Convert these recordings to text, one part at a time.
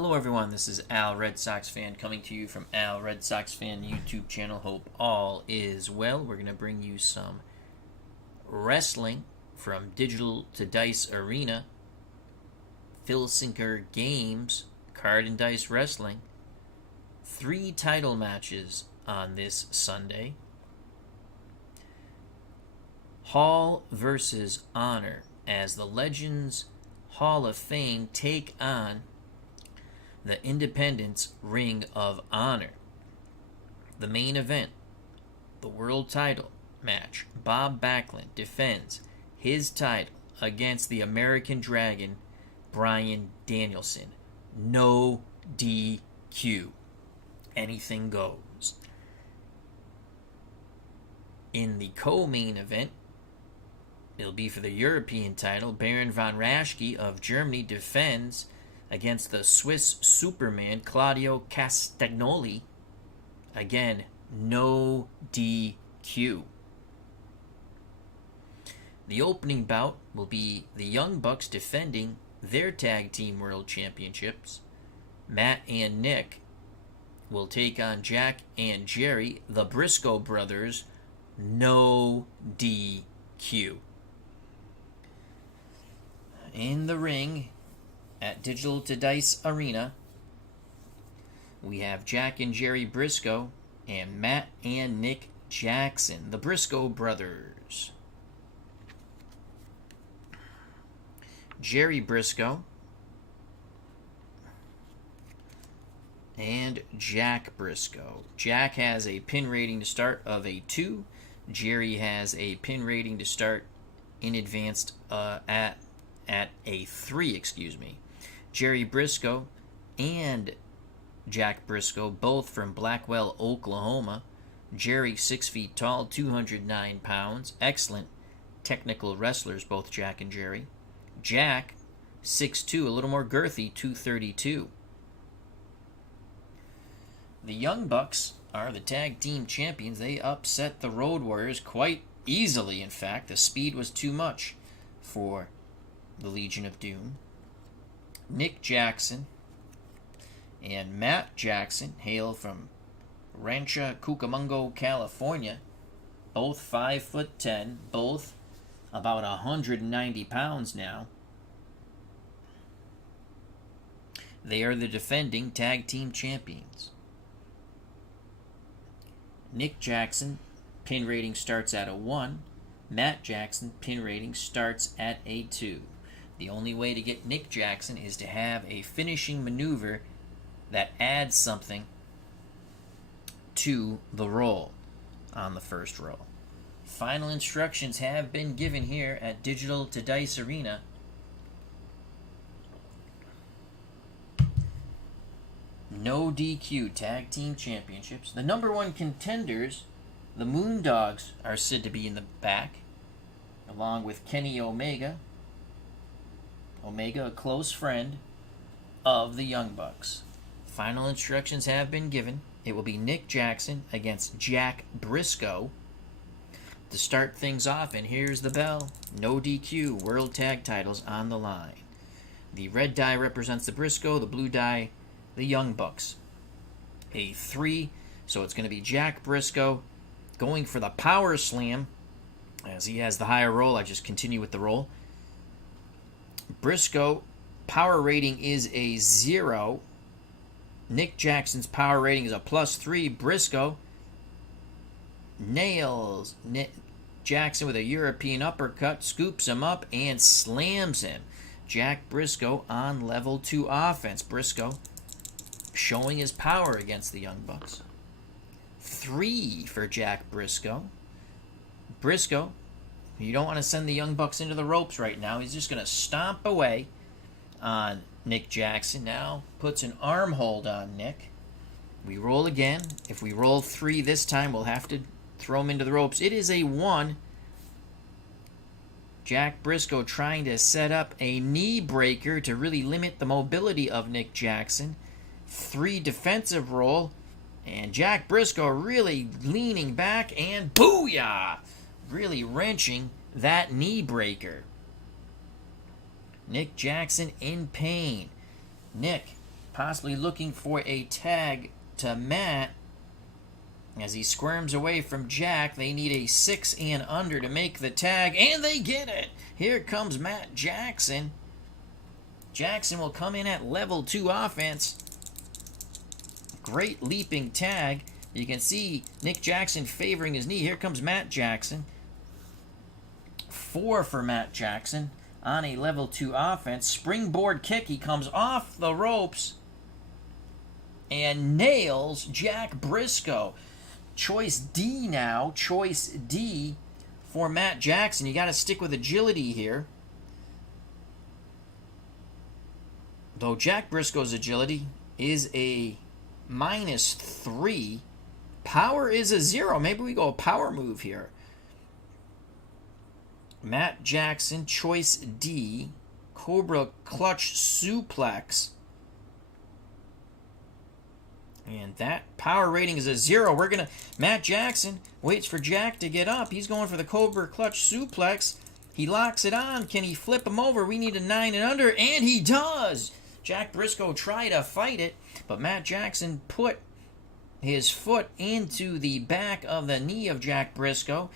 Hello everyone, this is Al Red Sox Fan coming to you from Al Red Sox Fan YouTube channel. Hope all is well. We're going to bring you some wrestling from Digital to Dice Arena, Filsinger Games, Card&Dice Wrestling. 3 title matches on this Sunday. Hall versus Honor as the Legends Hall of Fame take on the Independence Ring of Honor. The main event, the world title match. Bob Backlund defends his title against the American Dragon, Bryan Danielson. No DQ. Anything goes. In the co-main event, it'll be for the European title. Baron von Raschke of Germany defends against the Swiss Superman, Claudio Castagnoli. Again, no DQ. The opening bout will be the Young Bucks defending their Tag Team World Championships. Matt and Nick will take on Jack and Jerry, the Brisco brothers. No DQ. In the ring at Digital to Dice Arena, we have Jack and Jerry Brisco and Matt and Nick Jackson, the Brisco brothers. Jerry Brisco and Jack Brisco. Jack has a pin rating to start of a 2. Jerry has a pin rating to start in advanced at a 3, excuse me. Jerry Brisco and Jack Brisco, both from Blackwell, Oklahoma. Jerry, 6 feet tall, 209 pounds. Excellent technical wrestlers, both Jack and Jerry. Jack, 6'2", a little more girthy, 232. The Young Bucks are the tag team champions. They upset the Road Warriors quite easily, in fact. The speed was too much for the Legion of Doom. Nick Jackson and Matt Jackson hail from Rancho Cucamonga, California. Both 5'10", both about 190 pounds now. They are the defending tag team champions. Nick Jackson, pin rating starts at a 1. Matt Jackson, pin rating starts at a 2. The only way to get Nick Jackson is to have a finishing maneuver that adds something to the roll on the first roll. Final instructions have been given here at Digital to Dice Arena. No DQ Tag Team Championships. The number 1 contenders, the Moondogs, are said to be in the back, along with Kenny Omega. Omega, a close friend of the Young Bucks. Final instructions have been given. It will be Nick Jackson against Jack Brisco to start things off, and here's the bell. No DQ, World Tag Titles on the line. The red die represents the Brisco, the blue die, the Young Bucks. A 3, so it's going to be Jack Brisco going for the power slam. As he has the higher roll, I just continue with the roll. Brisco, power rating is a 0. Nick Jackson's power rating is a +3. Brisco nails Nick Jackson with a European uppercut, scoops him up, and slams him. Jack Brisco on level 2 offense. Brisco showing his power against the Young Bucks. 3 for Jack Brisco. Brisco, you don't want to send the Young Bucks into the ropes right now. He's just going to stomp away on Nick Jackson. Now puts an arm hold on Nick. We roll again. If we roll 3 this time, we'll have to throw him into the ropes. It is a 1. Jack Brisco trying to set up a knee breaker to really limit the mobility of Nick Jackson. 3 defensive roll. And Jack Brisco really leaning back and booyah! Really wrenching that knee breaker. Nick Jackson in pain. Nick possibly looking for a tag to Matt. As he squirms away from Jack, they need a 6 and under to make the tag, and they get it. Here comes Matt Jackson. Jackson will come in at level 2 offense. Great leaping tag. You can see Nick Jackson favoring his knee. Here comes Matt Jackson. 4 for Matt Jackson on a level 2 offense. Springboard kick. He comes off the ropes and nails Jack Brisco. Choice D now. Choice D for Matt Jackson. You got to stick with agility here. Though Jack Briscoe's agility is a -3. Power is a 0. Maybe we go a power move here. Matt Jackson, choice D. Cobra clutch suplex. And that power rating is a 0. Matt Jackson waits for Jack to get up. He's going for the Cobra clutch suplex. He locks it on. Can he flip him over? We need a 9 and under, and he does. Jack Brisco tried to fight it, but Matt Jackson put his foot into the back of the knee of Jack Brisco,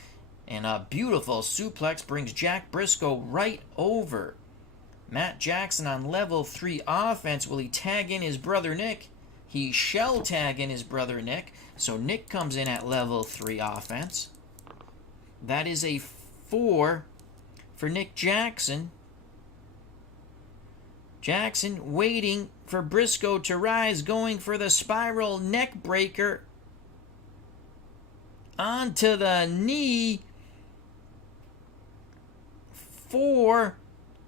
and a beautiful suplex brings Jack Brisco right over. Matt Jackson on level 3 offense. Will he tag in his brother Nick? He shall tag in his brother Nick, so Nick comes in at level 3 offense. That is a 4 for Nick Jackson. Jackson waiting for Brisco to rise, going for the spiral neck breaker onto the knee. 4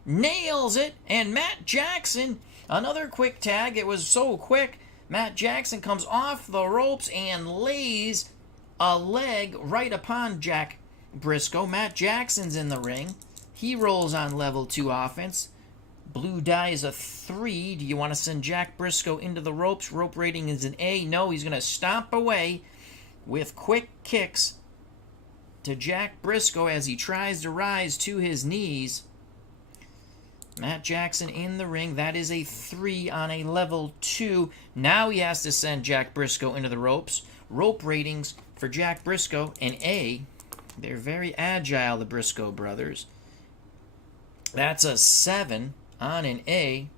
nails it, and Matt Jackson, another quick tag. It was so quick. Matt Jackson comes off the ropes and lays a leg right upon Jack Brisco. Matt Jackson's in the ring. He rolls on level 2 offense. Blue die is a 3. Do you want to send Jack Brisco into the ropes? Rope rating is an A. No, he's going to stomp away with quick kicks to Jack Brisco as he tries to rise to his knees. Matt Jackson in the ring. That is a 3 on a level 2. Now he has to send Jack Brisco into the ropes. Rope ratings for Jack Brisco, an A. They're very agile, the Brisco brothers. That's a 7 on an A.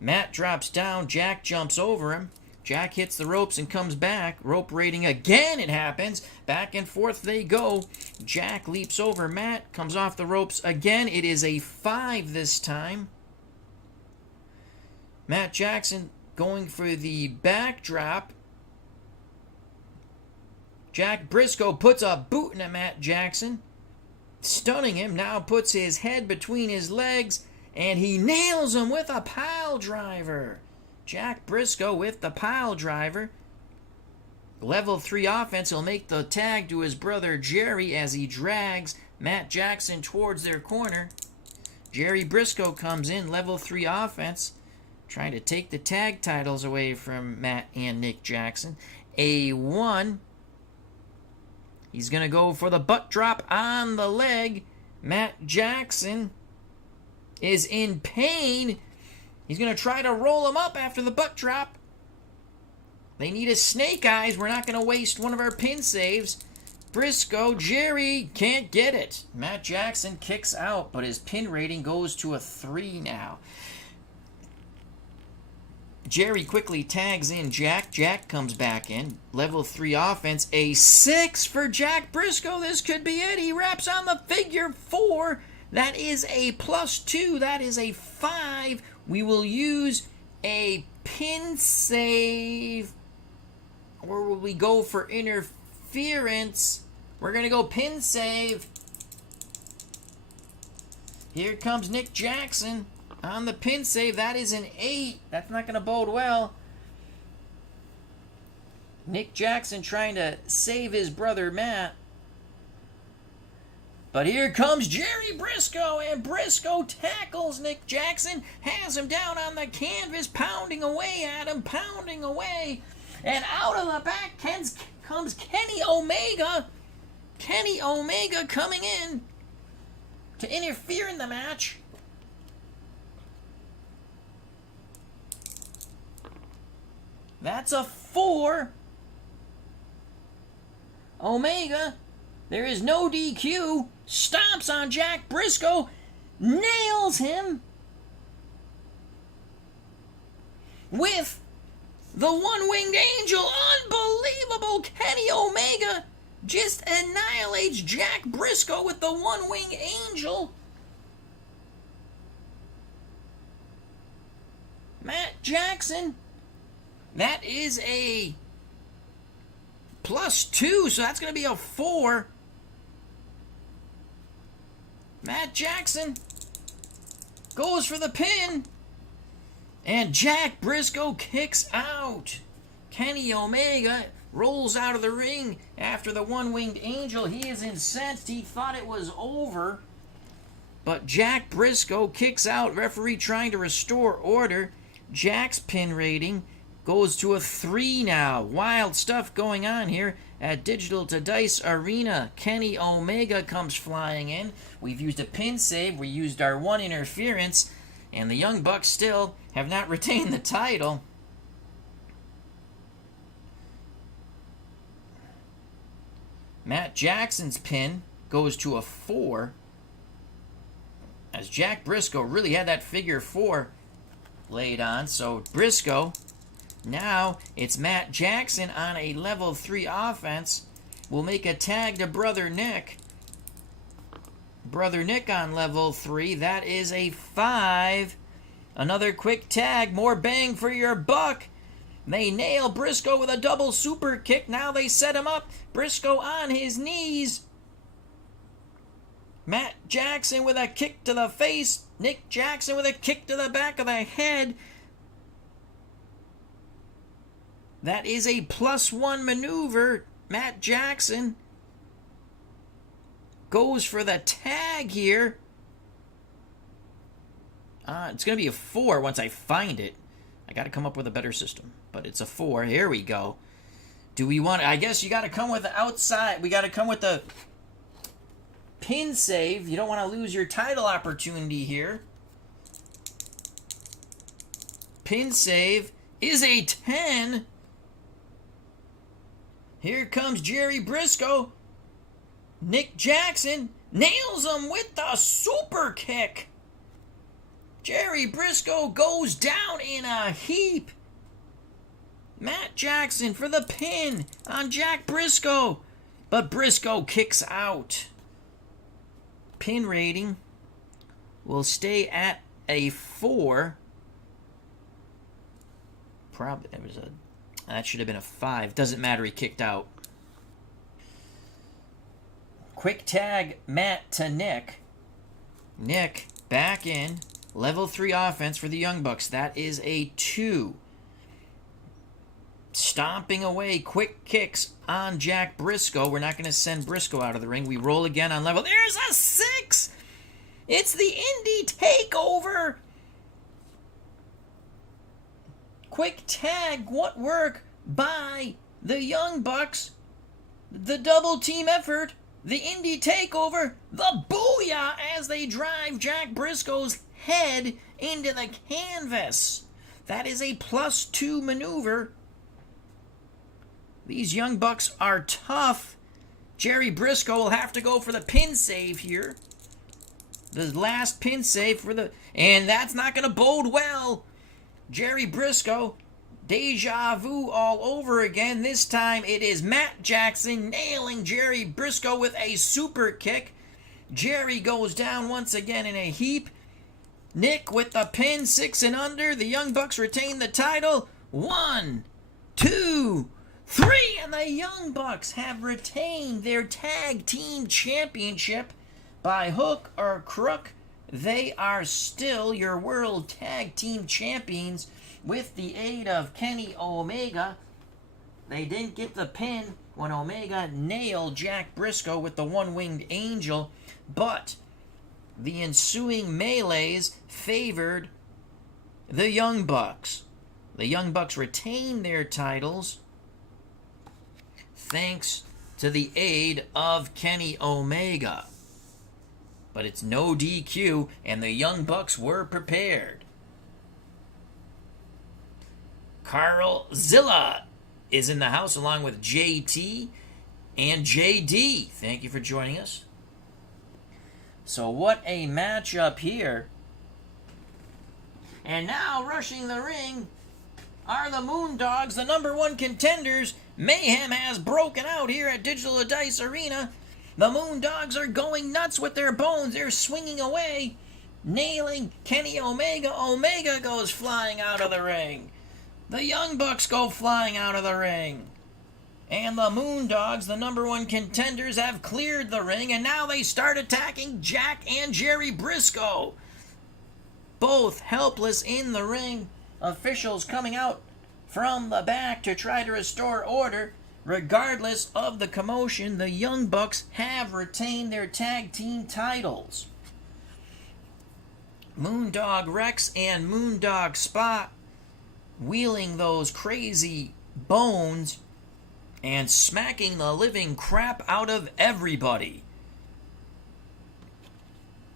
Matt drops down. Jack jumps over him. Jack hits the ropes and comes back. Rope rating again, it happens. Back and forth they go. Jack leaps over Matt, comes off the ropes again. It is a 5 this time. Matt Jackson going for the backdrop. Jack Brisco puts a boot into Matt Jackson, stunning him. Now puts his head between his legs, and he nails him with a pile driver. Jack Brisco with the pile driver. Level 3 offense. He'll make the tag to his brother Jerry as he drags Matt Jackson towards their corner. Jerry Brisco comes in, level 3 offense, trying to take the tag titles away from Matt and Nick Jackson. A 1. He's going to go for the butt drop on the leg. Matt Jackson is in pain. He's going to try to roll him up after the butt drop. They need a snake eyes. We're not going to waste one of our pin saves. Brisco, Jerry can't get it. Matt Jackson kicks out, but his pin rating goes to a 3 now. Jerry quickly tags in Jack. Jack comes back in. Level 3 offense. A 6 for Jack Brisco. This could be it. He wraps on the figure 4. That is a +2. That is a 5. We will use a pin save. Or will we go for interference? We're going to go pin save. Here comes Nick Jackson on the pin save. That is an 8. That's not going to bode well. Nick Jackson trying to save his brother Matt. But here comes Jerry Brisco, and Brisco tackles Nick Jackson, has him down on the canvas, pounding away at him, pounding away. And out of the back comes Kenny Omega. Kenny Omega coming in to interfere in the match. That's a 4. Omega, there is no DQ. Stomps on Jack Brisco. Nails him with the one-winged angel. Unbelievable. Kenny Omega just annihilates Jack Brisco with the one-winged angel. Matt Jackson, that is a +2, so that's going to be a 4. Matt Jackson goes for the pin. And Jack Brisco kicks out. Kenny Omega rolls out of the ring after the one-winged angel. He is incensed. He thought it was over. But Jack Brisco kicks out. Referee trying to restore order. Jack's pin rating goes to a 3 now. Wild stuff going on here at Digital to Dice Arena. Kenny Omega comes flying in. We've used a pin save. We used our 1 interference. And the Young Bucks still have not retained the title. Matt Jackson's pin goes to a 4. As Jack Brisco really had that figure 4 laid on. So Brisco, now it's Matt Jackson on a level 3 offense. Will make a tag to Brother Nick. Brother Nick on level 3. That is a 5. Another quick tag. More bang for your buck. They nail Brisco with a double super kick. Now they set him up. Brisco on his knees. Matt Jackson with a kick to the face. Nick Jackson with a kick to the back of the head. That is a +1 maneuver. Matt Jackson goes for the tag here. It's going to be a 4 once I find it. I got to come up with a better system. But it's a 4. Here we go. Do we want... I guess you got to come with the outside. We got to come with the pin save. You don't want to lose your title opportunity here. Pin save is a 10. Here comes Jerry Brisco. Nick Jackson nails him with the super kick. Jerry Brisco goes down in a heap. Matt Jackson for the pin on Jack Brisco. But Brisco kicks out. Pin rating will stay at a 4. Probably that should have been a 5. Doesn't matter, he kicked out. Quick tag Matt to Nick. Nick back in. Level 3 offense for the Young Bucks. That is a 2. Stomping away. Quick kicks on Jack Brisco. We're not going to send Brisco out of the ring. We roll again on level. There's a 6! It's the Indie Takeover! Quick tag. What work by the Young Bucks. The double team effort. The Indie Takeover. The Booyah as they drive Jack Brisco's head into the canvas. That is a +2 maneuver. These Young Bucks are tough. Jerry Brisco will have to go for the pin save here. The last pin save for the... And that's not going to bode well. Jerry Brisco, deja vu all over again. This time it is Matt Jackson nailing Jerry Brisco with a super kick. Jerry goes down once again in a heap. Nick with the pin, 6 and under. The Young Bucks retain the title. 1, 2, 3. And the Young Bucks have retained their tag team championship by hook or crook. They are still your world tag team champions with the aid of Kenny Omega. They didn't get the pin when Omega nailed Jack Brisco with the one-winged angel, but the ensuing melees favored the Young Bucks. The Young Bucks retain their titles thanks to the aid of Kenny Omega. But it's no DQ, and the Young Bucks were prepared. Carl Zilla is in the house along with JT and JD. Thank you for joining us. So what a matchup here. And now rushing the ring are the Moondogs, the #1 contenders. Mayhem has broken out here at Digital Dice Arena. The Moondogs are going nuts with their bones. They're swinging away, nailing Kenny Omega. Omega goes flying out of the ring. The Young Bucks go flying out of the ring. And the Moondogs, the #1 contenders, have cleared the ring, and now they start attacking Jack and Jerry Brisco. Both helpless in the ring. Officials coming out from the back to try to restore order. Regardless of the commotion, the Young Bucks have retained their tag team titles. Moondog Rex and Moondog Spot wheeling those crazy bones and smacking the living crap out of everybody.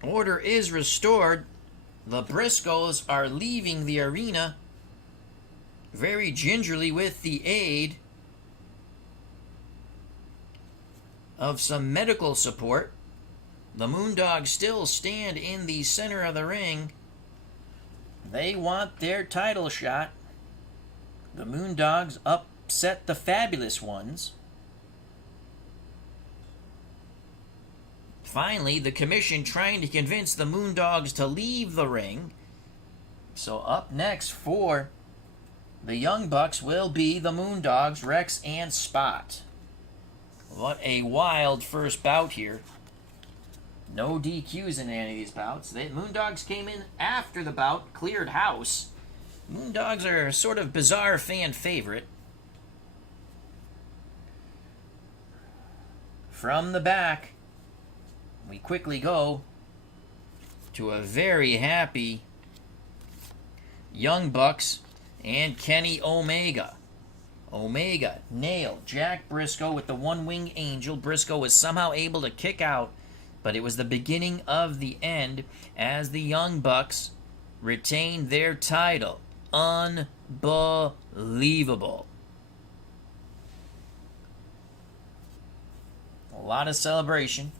Order is restored. The Briscoes are leaving the arena very gingerly with the aid of some medical support. The Moondogs still stand in the center of the ring. They want their title shot. The Moondogs upset the Fabulous Ones. Finally, the commission trying to convince the Moondogs to leave the ring. So up next for the Young Bucks will be the Moondogs, Rex and Spot. What a wild first bout here. No DQs in any of these bouts. The Moondogs came in after the bout, cleared house. Moondogs are a sort of bizarre fan favorite. From the back, we quickly go to a very happy Young Bucks and Kenny Omega. Omega nailed Jack Brisco with the one-wing angel. Brisco was somehow able to kick out, but it was the beginning of the end as the Young Bucks retained their title. Unbelievable. A lot of celebration.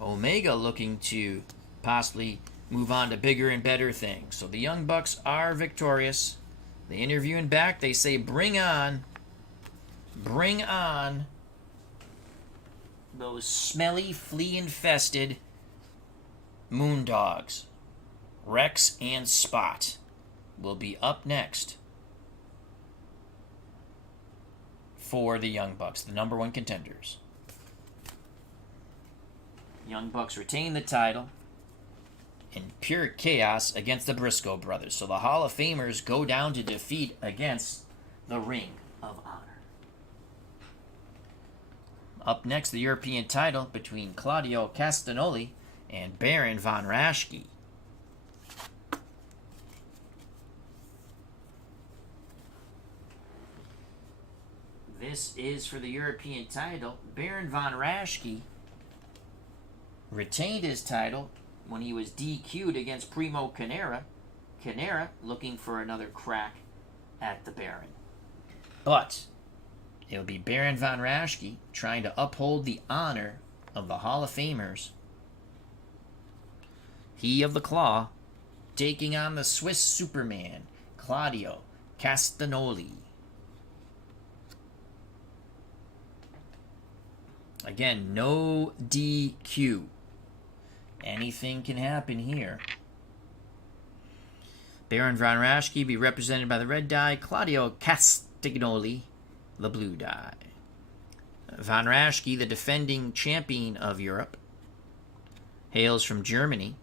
Omega looking to possibly move on to bigger and better things. So the Young Bucks are victorious. They interviewing back. They say, bring on those smelly, flea-infested Moondogs. Rex and Spot will be up next for the Young Bucks, the #1 contenders. Young Bucks retain the title in pure chaos against the Brisco brothers. So the Hall of Famers go down to defeat against the Ring of Honor. Up next, the European title between Claudio Castagnoli and Baron von Raschke. This is for the European title. Baron von Raschke retained his title when he was DQ'd against Primo Canera. Canera looking for another crack at the Baron. But it'll be Baron von Raschke trying to uphold the honor of the Hall of Famers. He of the Claw taking on the Swiss Superman, Claudio Castagnoli. Again, no DQ. Anything can happen here. Baron von Raschke be represented by the red die, Claudio Castagnoli, the blue die. Von Raschke, the defending champion of Europe, hails from Germany.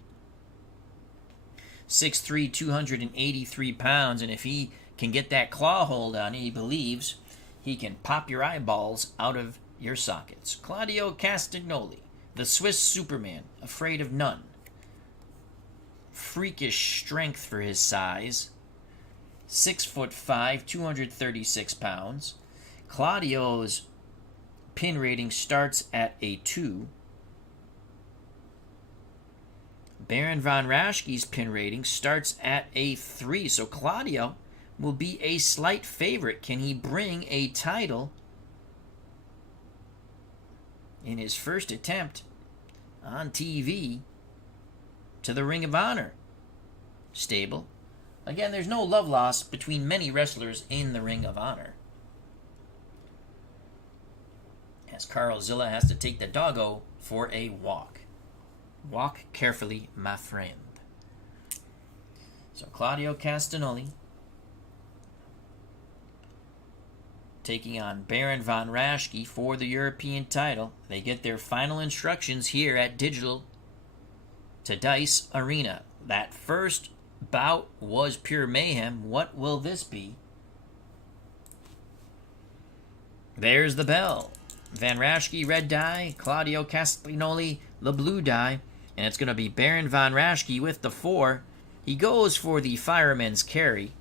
6'3", 283 pounds, and if he can get that claw hold on you, he believes he can pop your eyeballs out of your sockets. Claudio Castagnoli, the Swiss Superman, afraid of none. Freakish strength for his size. 6'5", 236 pounds. Claudio's pin rating starts at a 2. Baron von Raschke's pin rating starts at a 3. So Claudio will be a slight favorite. Can he bring a title in his first attempt on TV to the Ring of Honor stable? Again, there's no love lost between many wrestlers in the Ring of Honor, as Carl Zilla has to take the doggo for a walk. Walk carefully, my friend. So Claudio Castagnoli taking on Baron von Raschke for the European title. They get their final instructions here at Digital to Dice Arena. That first bout was pure mayhem. What will this be? There's the bell. Van Raschke, red die. Claudio Castagnoli, the blue die. And it's going to be Baron von Raschke with the 4. He goes for the fireman's carry.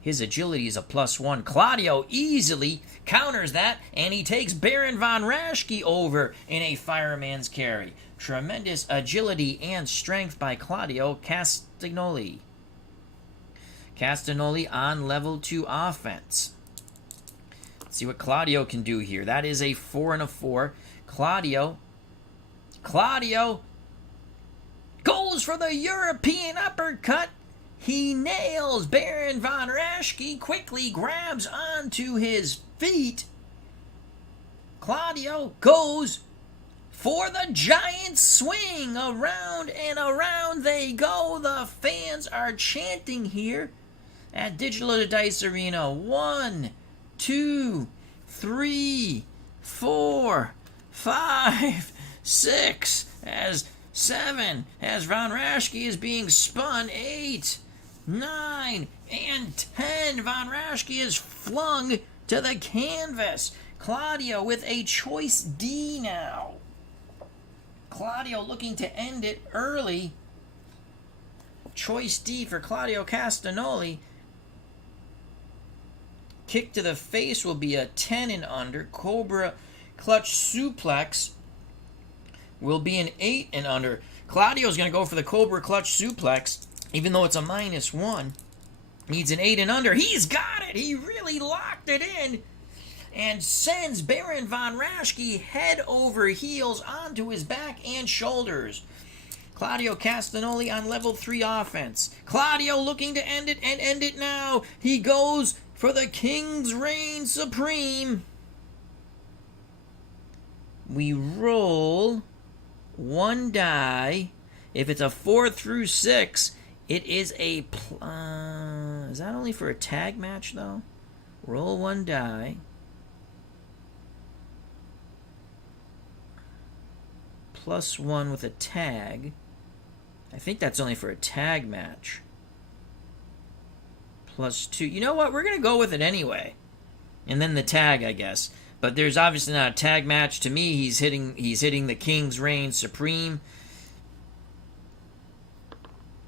His agility is a +1. Claudio easily counters that, and he takes Baron von Raschke over in a fireman's carry. Tremendous agility and strength by Claudio Castagnoli. Castagnoli on level 2 offense. Let's see what Claudio can do here. That is a 4 and a 4. Claudio goes for the European uppercut. He nails Baron von Raschke, quickly grabs onto his feet. Claudio goes for the giant swing. Around and around they go. The fans are chanting here at Digital Dice Arena. 1, 2, 3, 4, 5, 6, as 7, as Von Raschke is being spun. 8, 9, and 10. Von Raschke is flung to the canvas. Claudio with a choice D now. Claudio looking to end it early. Choice D for Claudio Castagnoli. Kick to the face will be a 10 and under. Cobra clutch suplex will be an 8 and under. Claudio's going to go for the Cobra clutch suplex, even though it's a -1. Needs an 8 and under. He's got it. He really locked it in and sends Baron von Raschke head over heels onto his back and shoulders. Claudio Castagnoli on level 3 offense. Claudio looking to end it, and end it now. He goes for the King's Reign Supreme. We roll 1 die. If it's a 4 through 6, it is a... is that only for a tag match, though? Roll 1 die. +1 with a tag. I think that's only for a tag match. +2. You know what? We're going to go with it anyway. And then the tag, I guess. But there's obviously not a tag match. To me, he's hitting the King's Reign Supreme.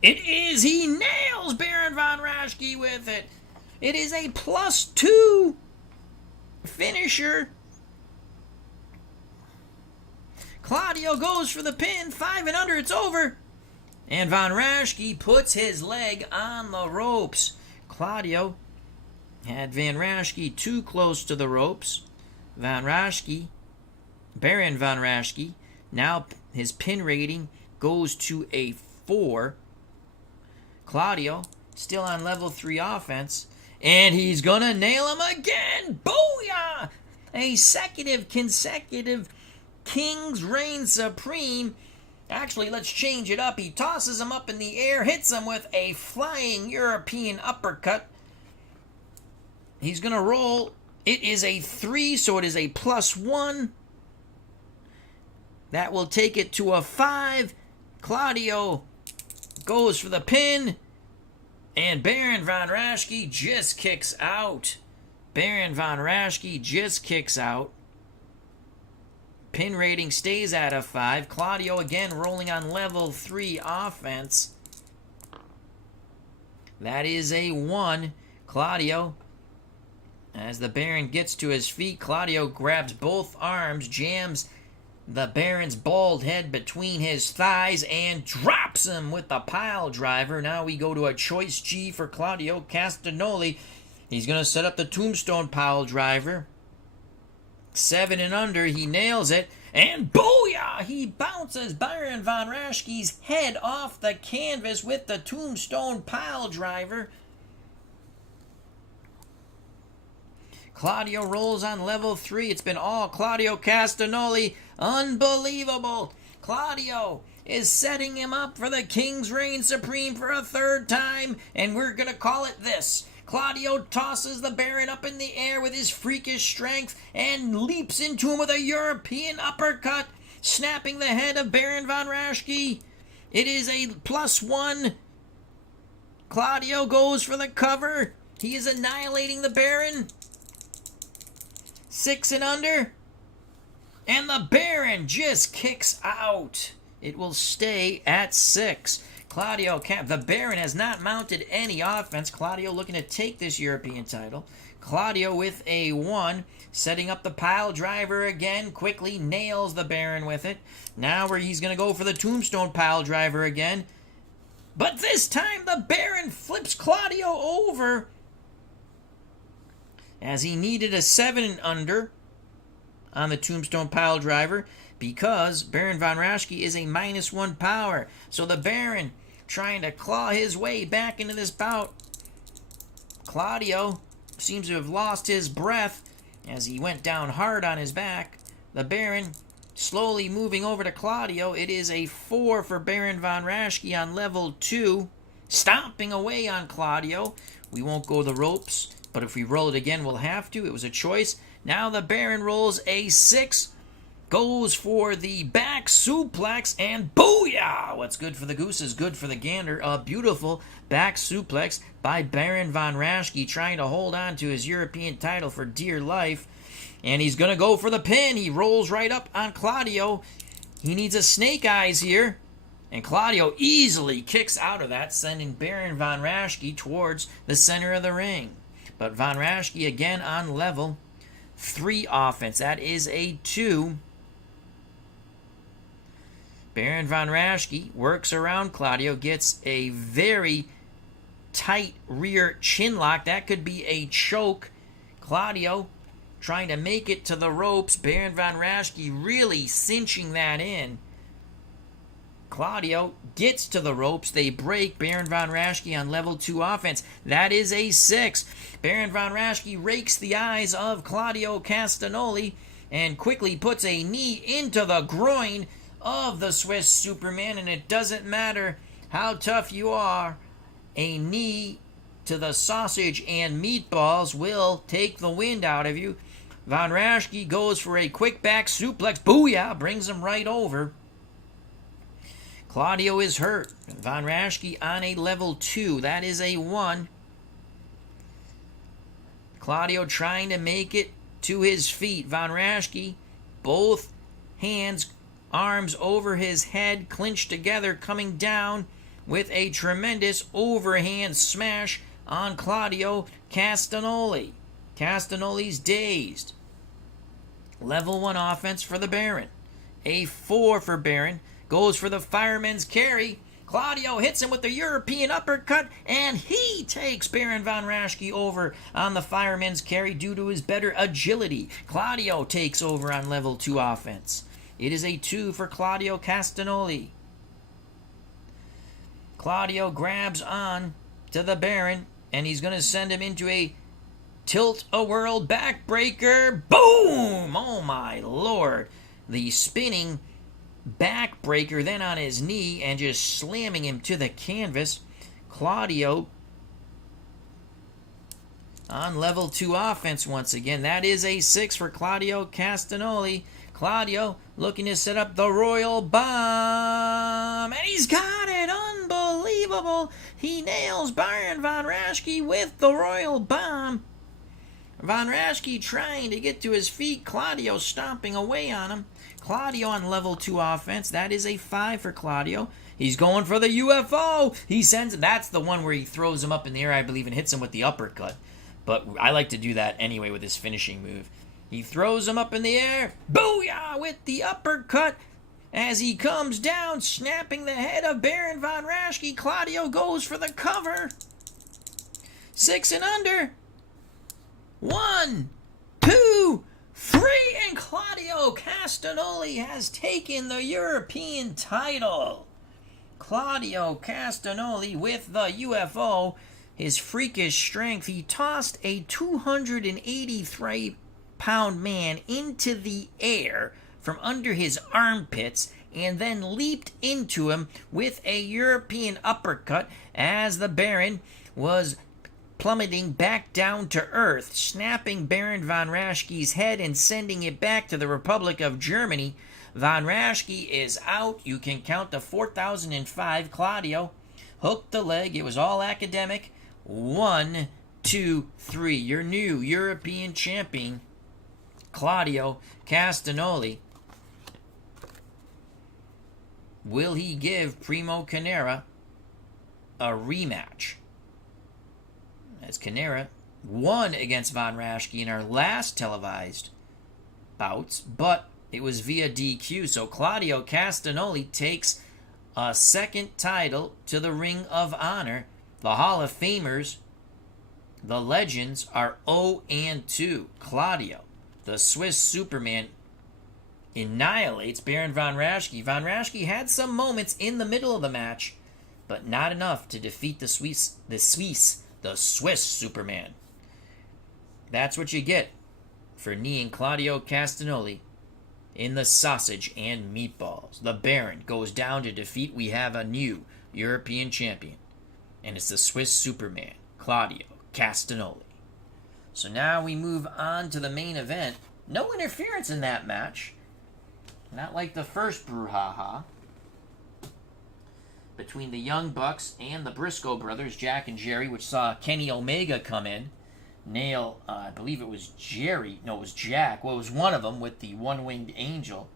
It is. He nails Baron von Raschke with it. It is a +2 finisher. Claudio goes for the pin. 5 and under. It's over. And von Raschke puts his leg on the ropes. Claudio had Van Raschke too close to the ropes. Baron von Raschke, now his pin rating goes to a 4. Claudio still on level 3 offense, and he's gonna nail him again. Booyah! A consecutive King's Reign Supreme. Actually, let's change it up. He tosses him up in the air, hits him with a flying European uppercut. He's going to roll. It is a 3, so it is a +1. That will take it to a 5. Claudio goes for the pin, and Baron von Raschke just kicks out. Baron von Raschke just kicks out. Pin rating stays at a 5. Claudio again rolling on level 3 offense. That is a 1. Claudio, as the Baron gets to his feet, Claudio grabs both arms, jams the Baron's bald head between his thighs, and drops him with the pile driver. Now we go to a choice G for Claudio Castagnoli. He's going to set up the tombstone pile driver. 7 and under, he nails it. And booyah! He bounces Bryan von Raschke's head off the canvas with the tombstone pile driver. Claudio rolls on level 3. It's been all Claudio Castagnoli. Unbelievable. Claudio is setting him up for the King's Reign Supreme for a 3rd time, and we're going to call it this. Claudio tosses the Baron up in the air with his freakish strength and leaps into him with a European uppercut, snapping the head of Bryan von Raschke. It is a +1. Claudio goes for the cover. He is annihilating the Baron. 6 and under. And the Baron just kicks out. It will stay at 6. Claudio, the Baron has not mounted any offense. Claudio looking to take this European title. Claudio with a 1, setting up the pile driver again, quickly nails the Baron with it. Now where he's going to go for the tombstone pile driver again. But this time the Baron flips Claudio over, as he needed a 7 and under on the tombstone pile driver, because Bryan von Raschke is a -1 power. So the Baron trying to claw his way back into this bout. Claudio seems to have lost his breath as he went down hard on his back. The Baron slowly moving over to Claudio. It is a 4 for Bryan von Raschke on level 2. Stomping away on Claudio. We won't go the ropes, but if we roll it again, we'll have to. It was a choice. Now the Baron rolls a 6. Goes for the back suplex, and booyah! What's good for the goose is good for the gander. A beautiful back suplex by Bryan von Raschke, trying to hold on to his European title for dear life. And he's going to go for the pin. He rolls right up on Claudio. He needs a snake eyes here. And Claudio easily kicks out of that, sending Bryan von Raschke towards the center of the ring. But von Raschke again on level 3 offense. That is a 2. Bryan von Raschke works around Claudio, gets a very tight rear chin lock. That could be a choke. Claudio trying to make it to the ropes. Bryan von Raschke really cinching that in. Claudio gets to the ropes. They break. Bryan von Raschke on level 2 offense. That is a 6. Bryan von Raschke rakes the eyes of Claudio Castagnoli and quickly puts a knee into the groin of the Swiss Superman, and it doesn't matter how tough you are, a knee to the sausage and meatballs will take the wind out of you. Von Raschke goes for a quick back suplex. Booyah! Brings him right over. Claudio is hurt. Von Raschke on a level 2. That is a 1. Claudio trying to make it to his feet. Von Raschke, both hands, arms over his head, clinched together, coming down with a tremendous overhand smash on Claudio Castagnoli. Castagnoli's dazed. Level 1 offense for the Baron. A 4 for Baron. Goes for the fireman's carry. Claudio hits him with the European uppercut, and he takes Bryan von Raschke over on the fireman's carry due to his better agility. Claudio takes over on level 2 offense. It is a 2 for Claudio Castagnoli. Claudio grabs on to the Baron, and he's going to send him into a tilt-a-whirl backbreaker. Boom! Oh, my Lord. The spinning backbreaker then on his knee and just slamming him to the canvas. Claudio on level 2 offense once again. That is a 6 for Claudio Castagnoli. Claudio looking to set up the Royal Bomb, and he's got it. Unbelievable. He nails Bryan von Raschke with the Royal Bomb. Von Raschke trying to get to his feet. Claudio stomping away on him. Claudio on level 2 offense. That is a 5 for Claudio. He's going for the UFO. He sends him. That's the one where he throws him up in the air, I believe, and hits him with the uppercut. But I like to do that anyway with his finishing move. He throws him up in the air. Booyah! With the uppercut. As he comes down, snapping the head of Bryan von Raschke. Claudio goes for the cover. 6 and under. 1, 2, 3, and Claudio Castagnoli has taken the European title. Claudio Castagnoli with the UFO. His freakish strength, he tossed a 283-pound man into the air from under his armpits and then leaped into him with a European uppercut as the Baron was plummeting back down to earth, snapping Baron von Raschke's head and sending it back to the Republic of Germany. Von Raschke is out. You can count to 4,005. Claudio hooked the leg. It was all academic. 1, 2, 3. Your new European champion, Claudio Castagnoli. Will he give Primo Carnera a rematch? As Carnera won against Von Raschke in our last televised bouts, but it was via DQ. So Claudio Castagnoli takes a second title to the Ring of Honor. The Hall of Famers, the legends, are 0-2. Claudio, the Swiss Superman, annihilates Baron von Raschke. Von Raschke had some moments in the middle of the match, but not enough to defeat the Swiss Superman. That's what you get for kneeing Claudio Castagnoli in the sausage and meatballs. The Baron goes down to defeat. We have a new European champion, and it's the Swiss Superman, Claudio Castagnoli. So now we move on to the main event. No interference in that match. Not like the first brouhaha between the Young Bucks and the Brisco brothers, Jack and Jerry, which saw Kenny Omega come in, nail, I believe it was Jerry, no, it was Jack. Well, it was one of them with the one-winged angel.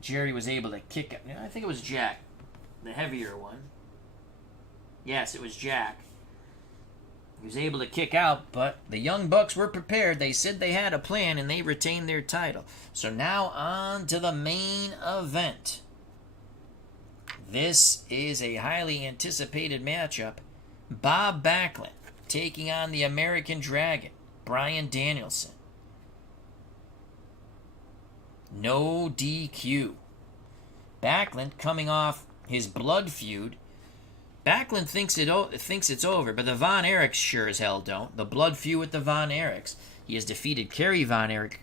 Jerry was able to kick, I think it was Jack, the heavier one. Yes, it was Jack. He was able to kick out, but the Young Bucks were prepared. They said they had a plan, and they retained their title. So now on to the main event. This is a highly anticipated matchup. Bob Backlund taking on the American Dragon, Bryan Danielson. No DQ. Backlund coming off his blood feud. Backlund thinks it's over, but the Von Erichs sure as hell don't. The blood feud with the Von Erichs. He has defeated Kerry Von Erich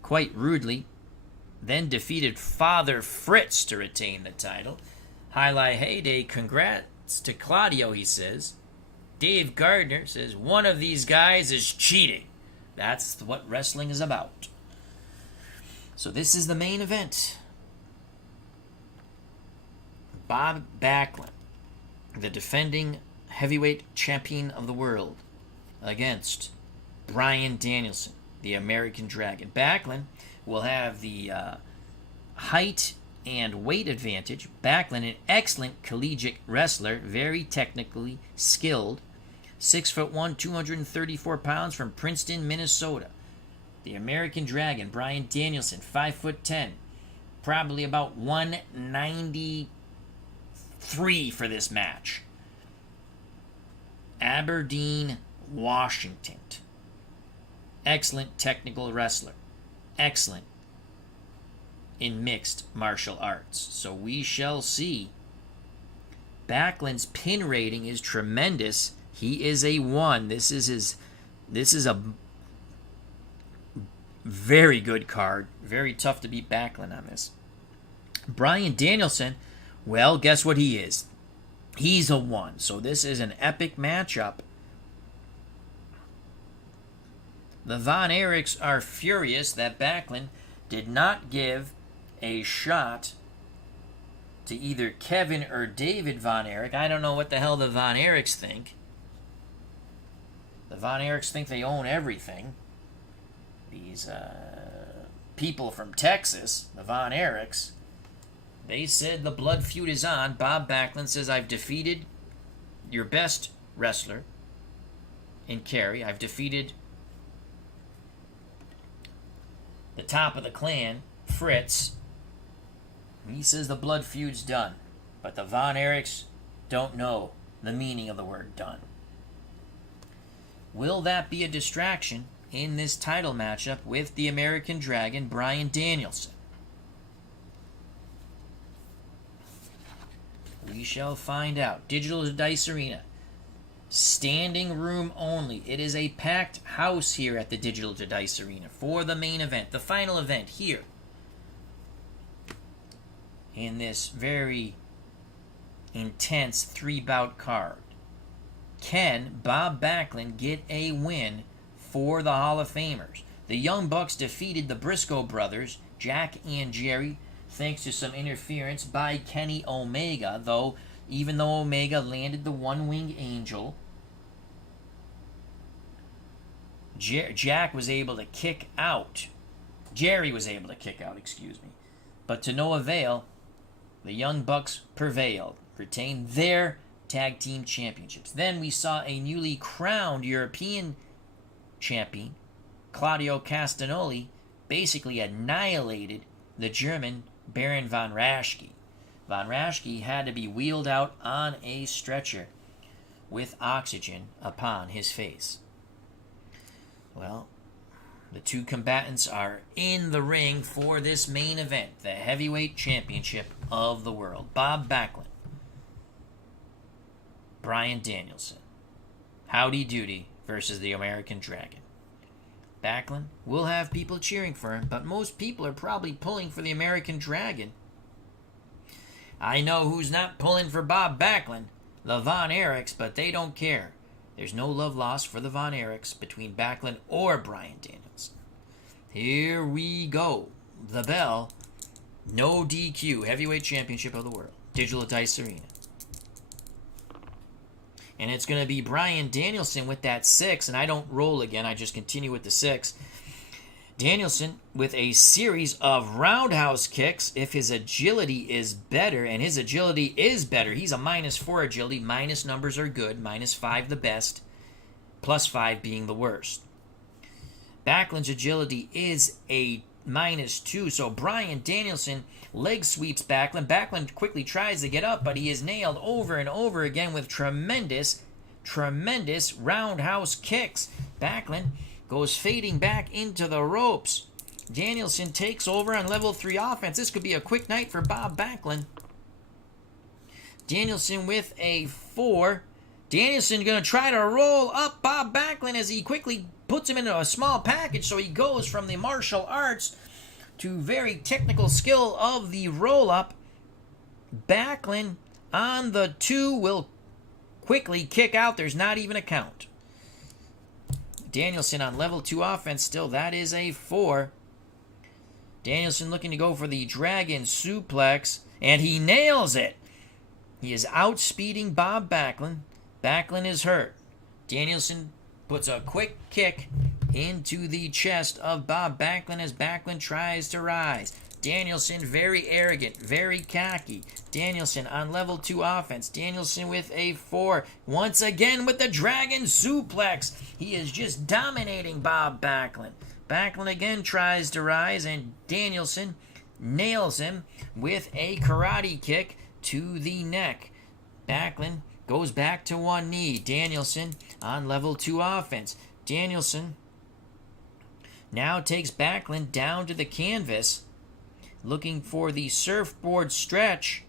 quite rudely, then defeated Father Fritz to retain the title. Highlight heyday, congrats to Claudio, he says. Dave Gardner says, one of these guys is cheating. That's what wrestling is about. So this is the main event. Bob Backlund, the defending heavyweight champion of the world, against Bryan Danielson, the American Dragon. Backlund will have the height and weight advantage. Backlund, an excellent collegiate wrestler, very technically skilled. 6'1", 234 pounds from Princeton, Minnesota. The American Dragon, Bryan Danielson, 5'10", probably about 193 for this match. Aberdeen, Washington. Excellent technical wrestler. Excellent in mixed martial arts. So we shall see. Backlund's pin rating is tremendous. He is a 1. This is a very good card. Very tough to beat Backlund on this. Bryan Danielson, well, guess what he is? He's a 1. So this is an epic matchup. The Von Erichs are furious that Backlund did not give a shot to either Kevin or David Von Erich. I don't know what the hell the Von Erichs think. The Von Erichs think they own everything. These people from Texas, the Von Erichs, they said the blood feud is on. Bob Backlund says, I've defeated your best wrestler in Kerry. I've defeated the top of the clan, Fritz. He says the blood feud's done. But the Von Erichs don't know the meaning of the word done. Will that be a distraction in this title matchup with the American Dragon, Bryan Danielson? We shall find out. Digital Dice Arena. Standing room only. It is a packed house here at the Digital Dice Arena for the main event, the final event here in this very intense 3-bout card. Can Bob Backlund get a win for the Hall of Famers? The Young Bucks defeated the Brisco brothers, Jack and Jerry, thanks to some interference by Kenny Omega, though even though Omega landed the one-winged angel, Jack was able to kick out. Jerry was able to kick out, But to no avail, the Young Bucks prevailed, retained their tag team championships. Then we saw a newly crowned European champion, Claudio Castagnoli, basically annihilated the German Baron von Raschke. Von Raschke had to be wheeled out on a stretcher with oxygen upon his face. Well, the two combatants are in the ring for this main event, the heavyweight championship of the world. Bob Backlund, Bryan Danielson. Howdy Doody versus the American Dragon. Backlund will have people cheering for him, but most people are probably pulling for the American Dragon. I know who's not pulling for Bob Backlund, the Von Erichs, but they don't care. There's no love lost for the Von Erichs between Backlund or Bryan Danielson. Here we go. The bell. No DQ. Heavyweight Championship of the World. Digital Dice Arena. And it's going to be Bryan Danielson with that 6. And I don't roll again. I just continue with the 6. Danielson with a series of roundhouse kicks. If his agility is better, and his agility is better, he's a -4 agility. Minus numbers are good. -5 the best. +5 being the worst. Backlund's agility is a -2. So Bryan Danielson leg sweeps Backlund. Backlund quickly tries to get up, but he is nailed over and over again with tremendous roundhouse kicks. Backlund goes fading back into the ropes. Danielson takes over on level 3 offense. This could be a quick night for Bob Backlund. Danielson with a 4. Danielson going to try to roll up Bob Backlund as he quickly puts him into a small package. So he goes from the martial arts to very technical skill of the roll-up. Backlund on the 2 will quickly kick out. There's not even a count. Danielson on level 2 offense still. That is a 4. Danielson looking to go for the Dragon Suplex, and he nails it. He is outspeeding Bob Backlund. Backlund is hurt. Danielson puts a quick kick into the chest of Bob Backlund as Backlund tries to rise. Danielson very arrogant, very cocky. Danielson on level 2 offense. Danielson with a 4. Once again with the Dragon Suplex. He is just dominating Bob Backlund. Backlund again tries to rise, and Danielson nails him with a karate kick to the neck. Backlund goes back to one knee. Danielson on level 2 offense. Danielson now takes Backlund down to the canvas, looking for the surfboard stretch.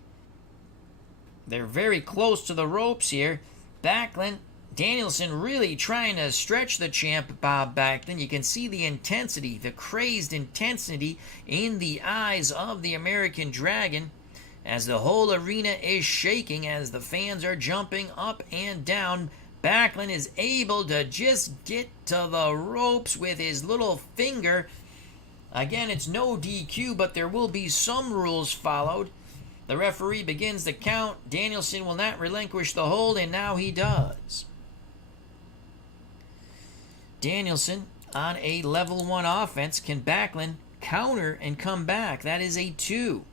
They're very close to the ropes here. Backlund, Danielson really trying to stretch the champ, Bob Backlund. You can see the intensity, the crazed intensity in the eyes of the American Dragon as the whole arena is shaking, as the fans are jumping up and down. Backlund is able to just get to the ropes with his little finger. Again, it's no DQ, but there will be some rules followed. The referee begins the count. Danielson will not relinquish the hold, and now he does. Danielson on a level 1 offense. Can Backlund counter and come back? That is a 2.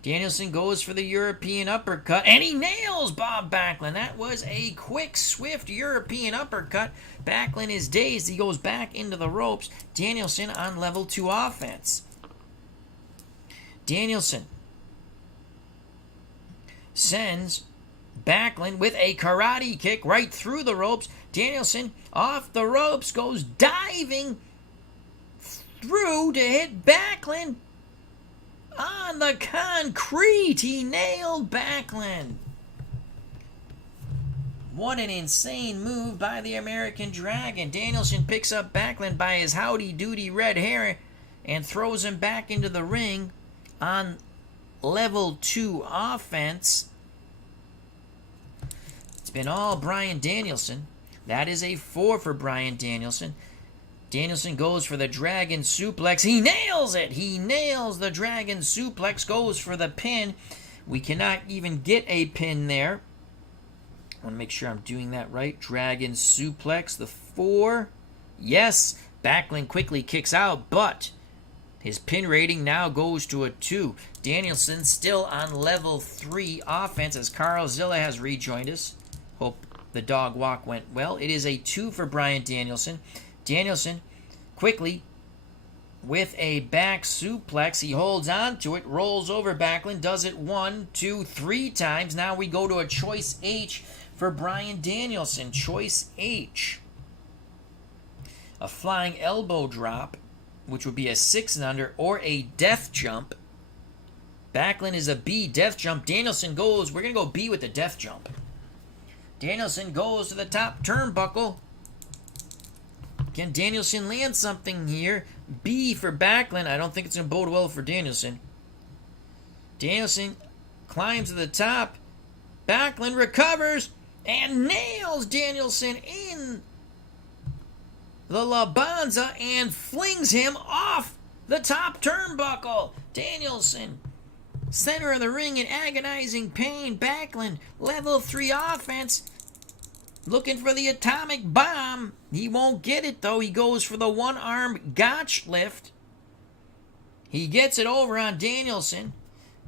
Danielson goes for the European uppercut, and he nails Bob Backlund. That was a quick, swift European uppercut. Backlund is dazed. He goes back into the ropes. Danielson on level 2 offense. Danielson sends Backlund with a karate kick right through the ropes. Danielson off the ropes, goes diving through to hit Backlund on the concrete. He nailed Backlund. What an insane move by the American Dragon. Danielson picks up Backlund by his howdy-doody red hair and throws him back into the ring on level 2 offense. It's been all Bryan Danielson. That is a 4 for Bryan Danielson. Danielson goes for the Dragon Suplex. He nails it! He nails the Dragon Suplex, goes for the pin. We cannot even get a pin there. I want to make sure I'm doing that right. Dragon Suplex, the 4. Yes, Backlund quickly kicks out, but his pin rating now goes to a 2. Danielson still on level 3 offense as Carl Zilla has rejoined us. Hope the dog walk went well. It is a 2 for Bryan Danielson. Danielson quickly with a back suplex. He holds on to it, rolls over Backlund, does it 1, 2, 3 times. Now we go to a choice H for Bryan Danielson. Choice H. A flying elbow drop, which would be a 6 and under, or a death jump. Backlund is a B, death jump. Danielson goes, we're going to go B with the death jump. Danielson goes to the top turnbuckle. Can Danielson land something here? B for Backlund. I don't think it's going to bode well for Danielson. Danielson climbs to the top. Backlund recovers and nails Danielson in the La Banza and flings him off the top turnbuckle. Danielson, center of the ring in agonizing pain. Backlund, level 3 offense, looking for the atomic bomb. He won't get it, though. He goes for the one-arm gotch lift. He gets it over on Danielson.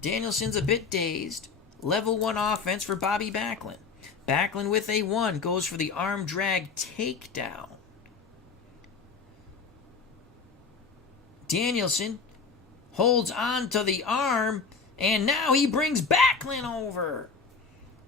Danielson's a bit dazed. Level 1 offense for Bobby Backlund. Backlund with a 1 goes for the arm drag takedown. Danielson holds on to the arm, and now he brings Backlund over.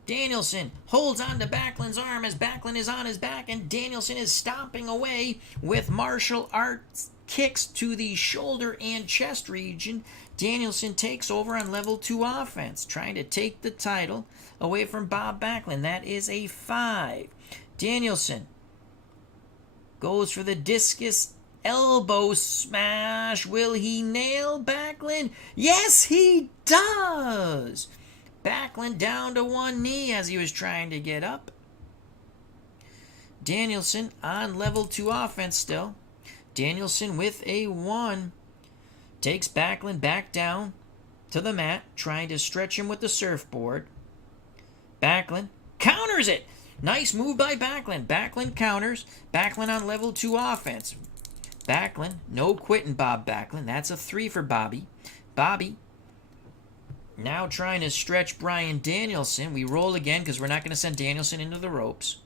Danielson holds on to Backlund's arm as Backlund is on his back, and Danielson is stomping away with martial arts kicks to the shoulder and chest region. Danielson takes over on level 2 offense, trying to take the title away from Bob Backlund. That is a 5. Danielson goes for the discus elbow smash. Will he nail Backlund? Yes, he does. Backlund down to one knee as he was trying to get up. Danielson on level 2 offense still. Danielson with a 1 takes Backlund back down to the mat, trying to stretch him with the surfboard. Backlund counters it. Nice move by Backlund. Backlund counters. Backlund on level 2 offense. Backlund, no quitting Bob Backlund. That's a 3 for Bobby. Bobby now trying to stretch Bryan Danielson. We roll again because we're not going to send Danielson into the ropes.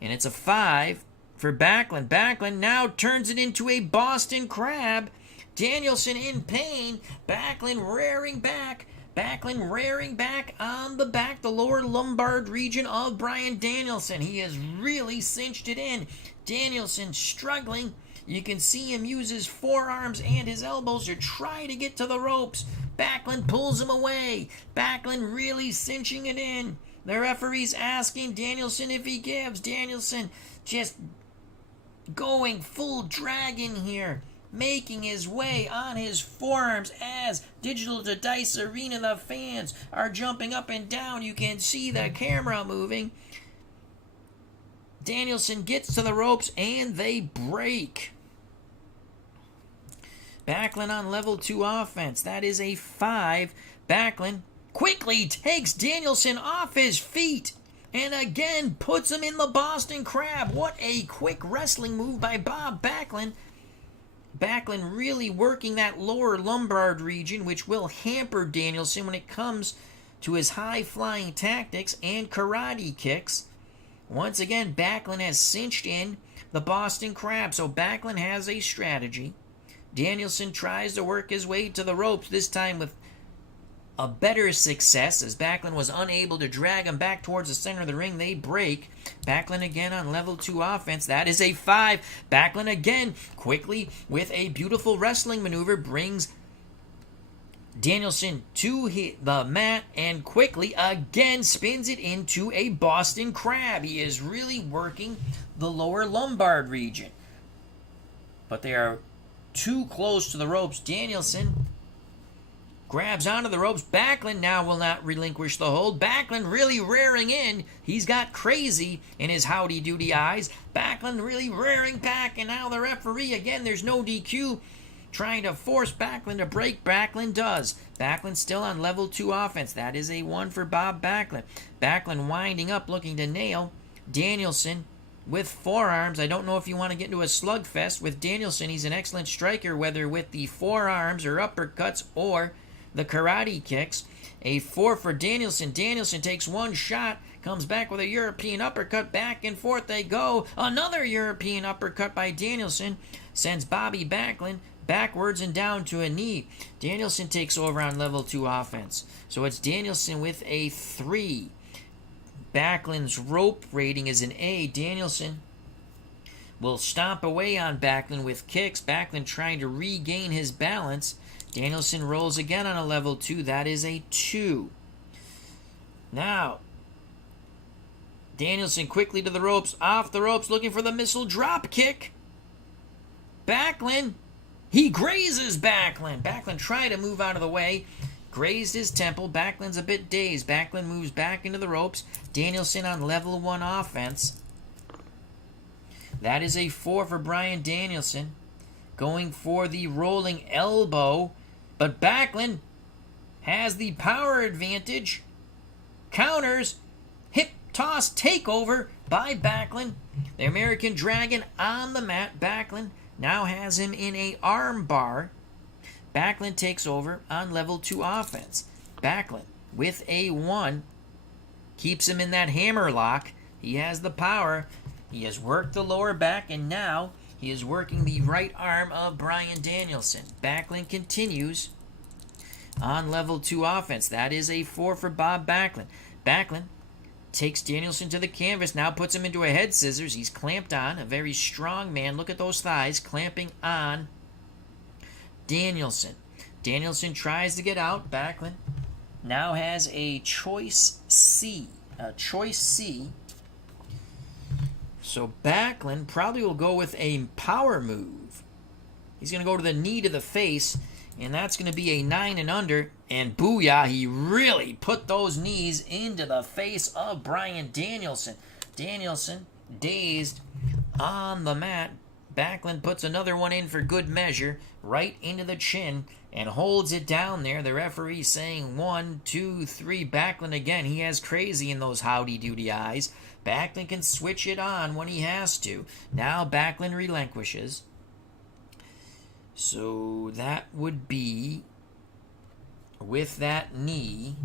And it's a 5 for Backlund. Backlund now turns it into a Boston Crab. Danielson in pain. Backlund rearing back. Backlund rearing back on the back, the lower lumbar region of Bryan Danielson. He has really cinched it in. Danielson struggling. You can see him use his forearms and his elbows to try to get to the ropes. Backlund pulls him away. Backlund really cinching it in. The referee's asking Danielson if he gives. Danielson just going full dragon here, making his way on his forearms as Digital to Dice Arena, the fans are jumping up and down. You can see the camera moving. Danielson gets to the ropes and they break. Backlund on level 2 offense. That is a 5. Backlund quickly takes Danielson off his feet and again puts him in the Boston Crab. What a quick wrestling move by Bob Backlund. Backlund really working that lower lumbar region, which will hamper Danielson when it comes to his high-flying tactics and karate kicks. Once again, Backlund has cinched in the Boston Crab, so Backlund has a strategy. Danielson tries to work his way to the ropes, this time with a better success as Backlund was unable to drag him back towards the center of the ring. They break. Backlund again on level 2 offense. That is a 5. Backlund again quickly with a beautiful wrestling maneuver brings Danielson to the mat and quickly again spins it into a Boston Crab. He is really working the lower lumbar region. But they are too close to the ropes. Danielson grabs onto the ropes. Backlund now will not relinquish the hold. Backlund really rearing in. He's got crazy in his howdy doody eyes. Backlund really rearing back, and now the referee, again, there's no DQ, trying to force Backlund to break. Backlund does. Backlund still on level 2 offense. That is a 1 for Bob Backlund. Backlund winding up, looking to nail Danielson with forearms. I don't know if you want to get into a slugfest with Danielson. He's an excellent striker, whether with the forearms or uppercuts or the karate kicks. A 4 for Danielson. Danielson takes one shot, comes back with a European uppercut. Back and forth they go. Another European uppercut by Danielson sends Bobby Backlund backwards and down to a knee. Danielson takes over on level 2 offense. So it's Danielson with a 3. Backlund's rope rating is an A. Danielson will stomp away on Backlund with kicks. Backlund trying to regain his balance. Danielson rolls again on a level 2. That is a 2. Now, Danielson quickly to the ropes, off the ropes, looking for the missile drop kick. Backlund, he grazes Backlund. Backlund tried to move out of the way, grazed his temple. Backlund's a bit dazed. Backlund moves back into the ropes. Danielson on level 1 offense. That is a 4 for Bryan Danielson. Going for the rolling elbow, but Backlund has the power advantage. Counters, hip toss takeover by Backlund. The American Dragon on the mat. Backlund now has him in a arm bar. Backlund takes over on level 2 offense. Backlund with a 1 keeps him in that hammer lock. He has the power. He has worked the lower back, and now he is working the right arm of Bryan Danielson. Backlund continues on level 2 offense. That is a 4 for Bob Backlund. Backlund takes Danielson to the canvas, now puts him into a head scissors. He's clamped on, a very strong man. Look at those thighs, clamping on Danielson. Danielson tries to get out. Backlund now has a choice C. So Backlund probably will go with a power move. He's going to go to the knee to the face, and that's going to be a 9 and under. And booyah, he really put those knees into the face of Bryan Danielson. Danielson, dazed, on the mat. Backlund puts another one in for good measure, right into the chin, and holds it down there. The referee saying 1, 2, 3. Backlund again. He has crazy in those howdy-doody eyes. Backlund can switch it on when he has to. Now Backlund relinquishes. So that would be, with that knee,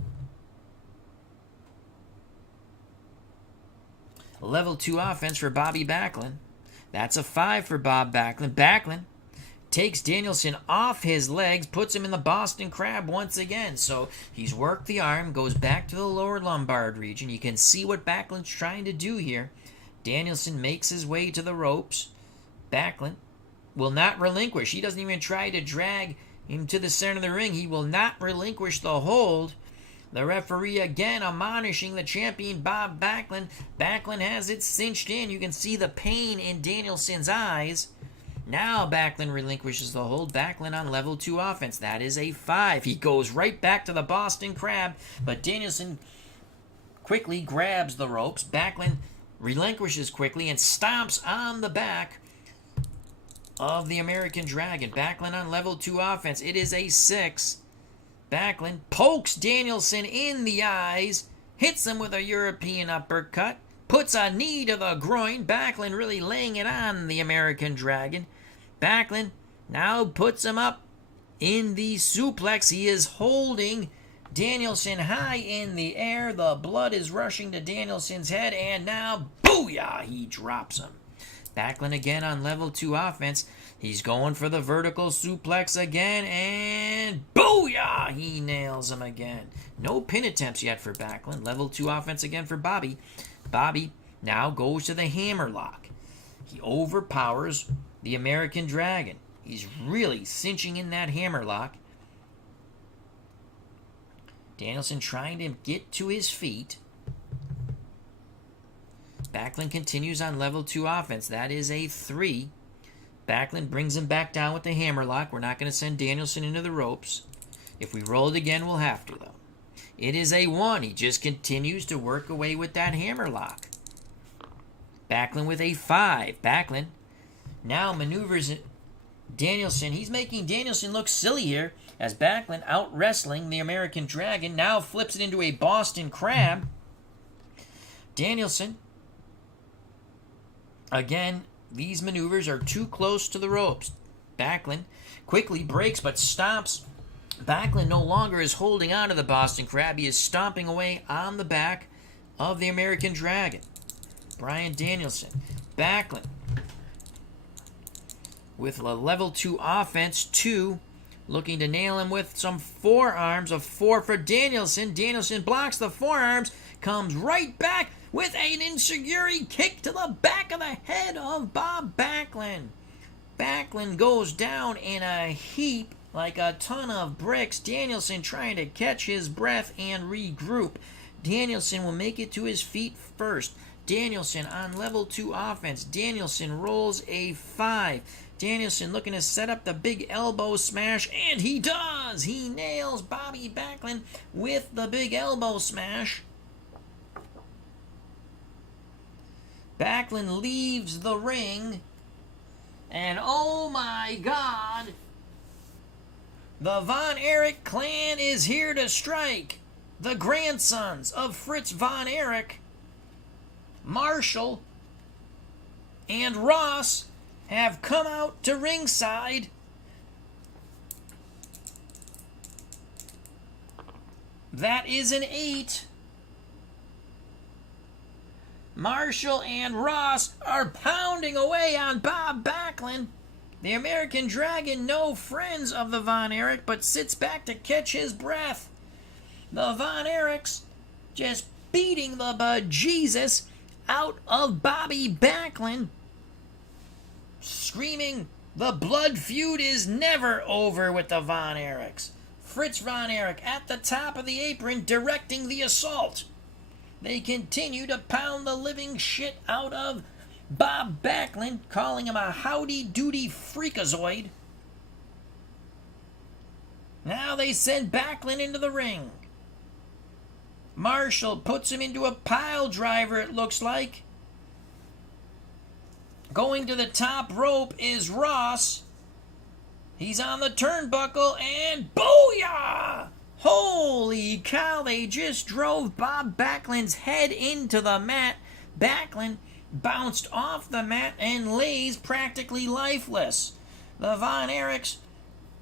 level 2 offense for Bobby Backlund. That's a 5 for Bob Backlund. Backlund takes Danielson off his legs, puts him in the Boston Crab once again. So he's worked the arm, goes back to the lower lumbar region. You can see what Backlund's trying to do here. Danielson makes his way to the ropes. Backlund will not relinquish. He doesn't even try to drag him to the center of the ring. He will not relinquish the hold. The referee again admonishing the champion Bob Backlund. Backlund has it cinched in. You can see the pain in Danielson's eyes. Now Backlund relinquishes the hold. Backlund on level 2 offense. That is a 5. He goes right back to the Boston Crab, but Danielson quickly grabs the ropes. Backlund relinquishes quickly and stomps on the back of the American Dragon. Backlund on level 2 offense. It is a 6. Backlund pokes Danielson in the eyes, hits him with a European uppercut, puts a knee to the groin. Backlund really laying it on the American Dragon. Backlund now puts him up in the suplex. He is holding Danielson high in the air. The blood is rushing to Danielson's head, and now, booyah, he drops him. Backlund again on level 2 offense. He's going for the vertical suplex again, and booyah! He nails him again. No pin attempts yet for Backlund. Level 2 offense again for Bobby. Bobby now goes to the hammerlock. He overpowers the American Dragon. He's really cinching in that hammerlock. Danielson trying to get to his feet. Backlund continues on level 2 offense. That is a 3. Backlund brings him back down with the hammerlock. We're not going to send Danielson into the ropes. If we roll it again, we'll have to, though. It is a 1. He just continues to work away with that hammerlock. Backlund with a 5. Backlund now maneuvers Danielson. He's making Danielson look silly here as Backlund out wrestling the American Dragon. Now flips it into a Boston Crab. Danielson, again, these maneuvers are too close to the ropes. Backlund quickly breaks but stops. Backlund no longer is holding on to the Boston Crab. He is stomping away on the back of the American Dragon. Bryan Danielson. Backlund with a level 2 offense, 2. Looking to nail him with some forearms. A 4 for Danielson. Danielson blocks the forearms. Comes right back with an enziguri kick to the back of the head of Bob Backlund. Backlund goes down in a heap like a ton of bricks. Danielson trying to catch his breath and regroup. Danielson will make it to his feet first. Danielson on level 2 offense. Danielson rolls a 5. Danielson looking to set up the big elbow smash, and he does! He nails Bobby Backlund with the big elbow smash. Backlund leaves the ring, and oh my God, the Von Erich clan is here to strike. The grandsons of Fritz Von Erich, Marshall, and Ross have come out to ringside. That is an 8. Marshall and Ross are pounding away on Bob Backlund. The American Dragon, no friends of the Von Erich, but sits back to catch his breath. The Von Erichs just beating the bejesus out of Bobby Backlund, screaming, the blood feud is never over with the Von Erichs. Fritz Von Erich at the top of the apron directing the assault. They continue to pound the living shit out of Bob Backlund, calling him a howdy-doody freakazoid. Now they send Backlund into the ring. Marshall puts him into a pile driver, it looks like. Going to the top rope is Ross. He's on the turnbuckle, and booyah! Holy cow, they just drove Bob Backlund's head into the mat. Backlund bounced off the mat and lays practically lifeless. The Von Erichs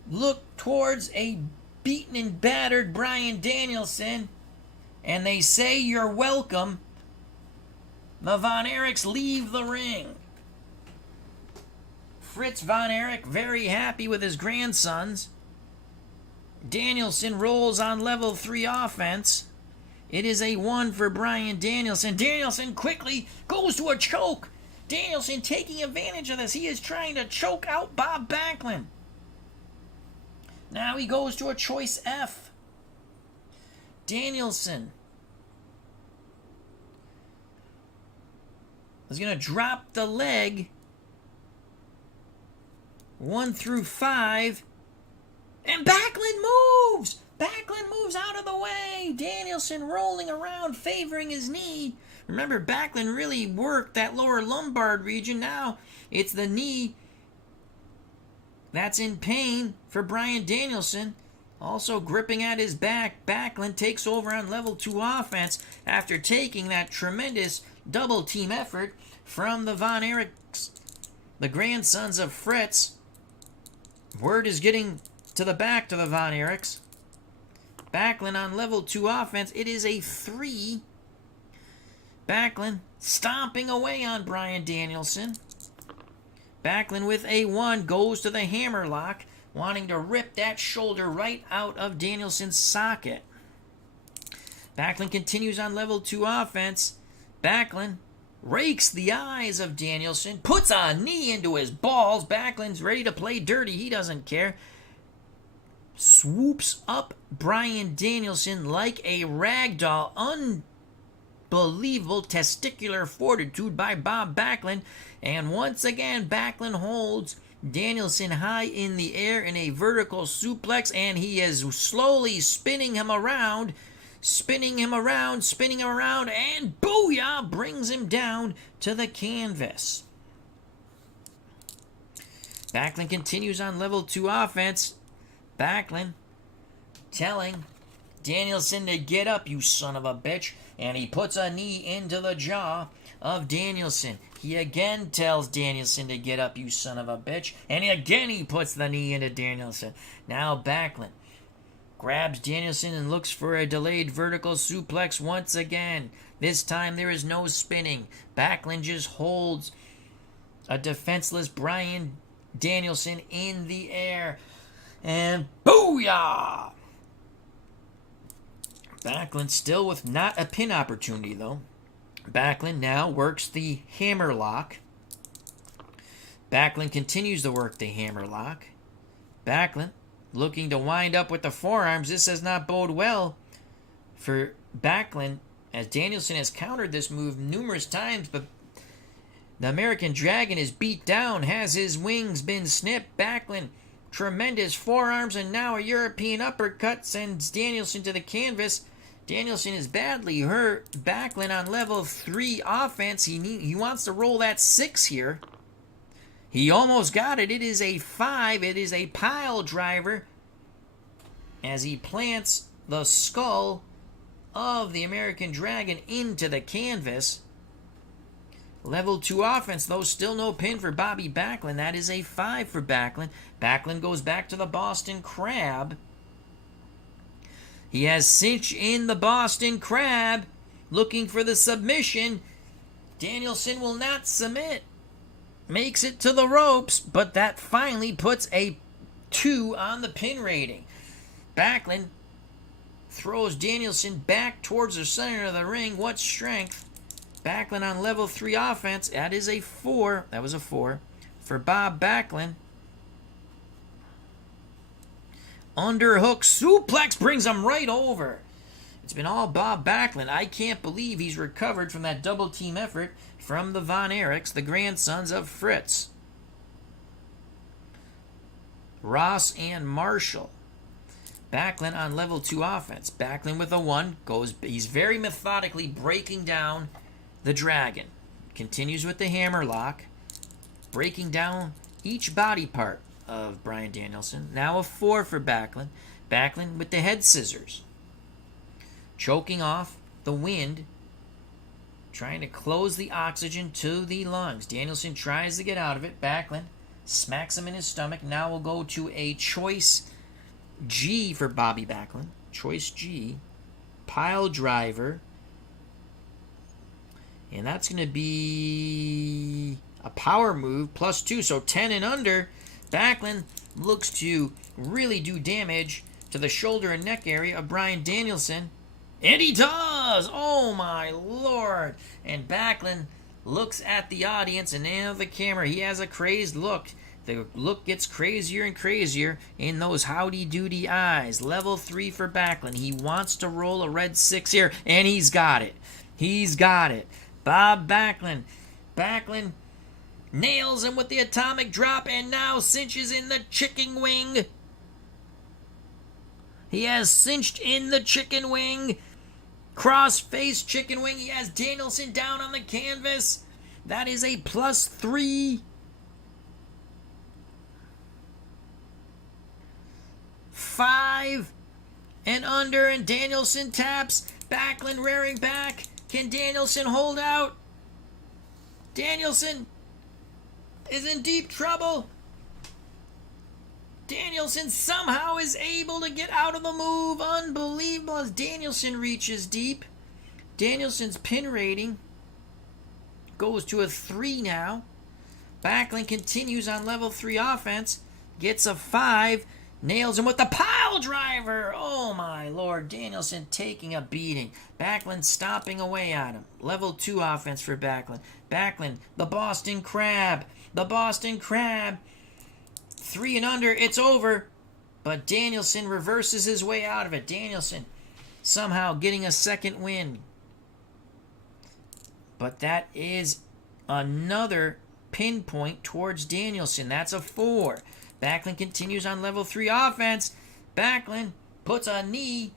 look towards a beaten and battered Bryan Danielson, and they say, you're welcome. The Von Erichs leave the ring. Fritz Von Erich very happy with his grandsons. Danielson rolls on level 3 offense. It is a 1 for Bryan Danielson. Danielson quickly goes to a choke. Danielson taking advantage of this. He is trying to choke out Bob Backlund. Now he goes to a choice F. Danielson is going to drop the leg. 1 through 5. And Backlund moves! Backlund moves out of the way. Danielson rolling around, favoring his knee. Remember, Backlund really worked that lower lumbar region. Now it's the knee that's in pain for Bryan Danielson. Also gripping at his back, Backlund takes over on level 2 offense after taking that tremendous double team effort from the Von Erichs, the grandsons of Fritz. Word is getting to the back to the Von Erichs. Backlund on level 2 offense. It is a 3. Backlund stomping away on Bryan Danielson. Backlund with a 1 goes to the hammer lock, wanting to rip that shoulder right out of Danielson's socket. Backlund continues on level 2 offense. Backlund rakes the eyes of Danielson, puts a knee into his balls. Backlund's ready to play dirty. He doesn't care. Swoops up Bryan Danielson like a ragdoll. Unbelievable testicular fortitude by Bob Backlund. And once again, Backlund holds Danielson high in the air in a vertical suplex, and he is slowly spinning him around, and booyah, brings him down to the canvas. Backlund continues on level 2 offense. Backlund telling Danielson to get up, you son of a bitch, and he puts a knee into the jaw of Danielson. He again tells Danielson to get up, you son of a bitch, and again he puts the knee into Danielson. Now Backlund grabs Danielson and looks for a delayed vertical suplex once again. This time there is no spinning. Backlund just holds a defenseless Bryan Danielson in the air. And booyah! Backlund still with not a pin opportunity, though. Backlund now works the hammer lock. Backlund continues to work the hammer lock. Backlund looking to wind up with the forearms. This does not bode well for Backlund, as Danielson has countered this move numerous times, but the American Dragon is beat down. Has his wings been snipped? Backlund, tremendous forearms, and now a European uppercut sends Danielson to the canvas. Danielson is badly hurt. Backlund on level 3 offense. He wants to roll that 6 here. He almost got it. It is a 5. It is a pile driver as he plants the skull of the American Dragon into the canvas. Level 2 offense, though, still no pin for Bobby Backlund. That is a 5 for Backlund. Backlund goes back to the Boston Crab. He has cinch in the Boston Crab, looking for the submission. Danielson will not submit. Makes it to the ropes, but that finally puts a 2 on the pin rating. Backlund throws Danielson back towards the center of the ring. What strength. Backlund on level 3 offense. That is a 4. That was a 4 for Bob Backlund. Underhook suplex brings him right over. It's been all Bob Backlund. I can't believe he's recovered from that double team effort from the Von Erichs, the grandsons of Fritz. Ross and Marshall. Backlund on level 2 offense. Backlund with a 1 goes. He's very methodically breaking down the Dragon. Continues with the hammer lock, breaking down each body part of Bryan Danielson. Now a 4 for Backlund. Backlund with the head scissors, choking off the wind, trying to close the oxygen to the lungs. Danielson tries to get out of it. Backlund smacks him in his stomach. Now we'll go to a choice G for Bobby Backlund. Choice G. Pile driver. And that's going to be a power move plus 2. So 10 and under. Backlund looks to really do damage to the shoulder and neck area of Bryan Danielson. And he does! Oh my lord! And Backlund looks at the audience and now the camera. He has a crazed look. The look gets crazier and crazier in those howdy-doody eyes. Level 3 for Backlund. He wants to roll a red 6 here, and he's got it. He's got it. Bob Backlund. Backlund nails him with the atomic drop and now cinches in the chicken wing. He has cinched in the chicken wing. Cross-face chicken wing. He has Danielson down on the canvas. That is a plus 3. 5 and under, and Danielson taps. Backlund rearing back. Can Danielson hold out? Danielson is in deep trouble. Danielson somehow is able to get out of the move. Unbelievable as Danielson reaches deep. Danielson's pin rating goes to a 3 now. Backlund continues on level 3 offense. Gets a 5. Nails him with the pile driver. Oh my lord. Danielson taking a beating. Backlund stomping away at him. Level 2 offense for Backlund. Backlund, the Boston Crab. The Boston Crab. 3 and under. It's over. But Danielson reverses his way out of it. Danielson somehow getting a second win. But that is another pinpoint towards Danielson. That's a 4. Backlund continues on level 3 offense. Backlund puts a knee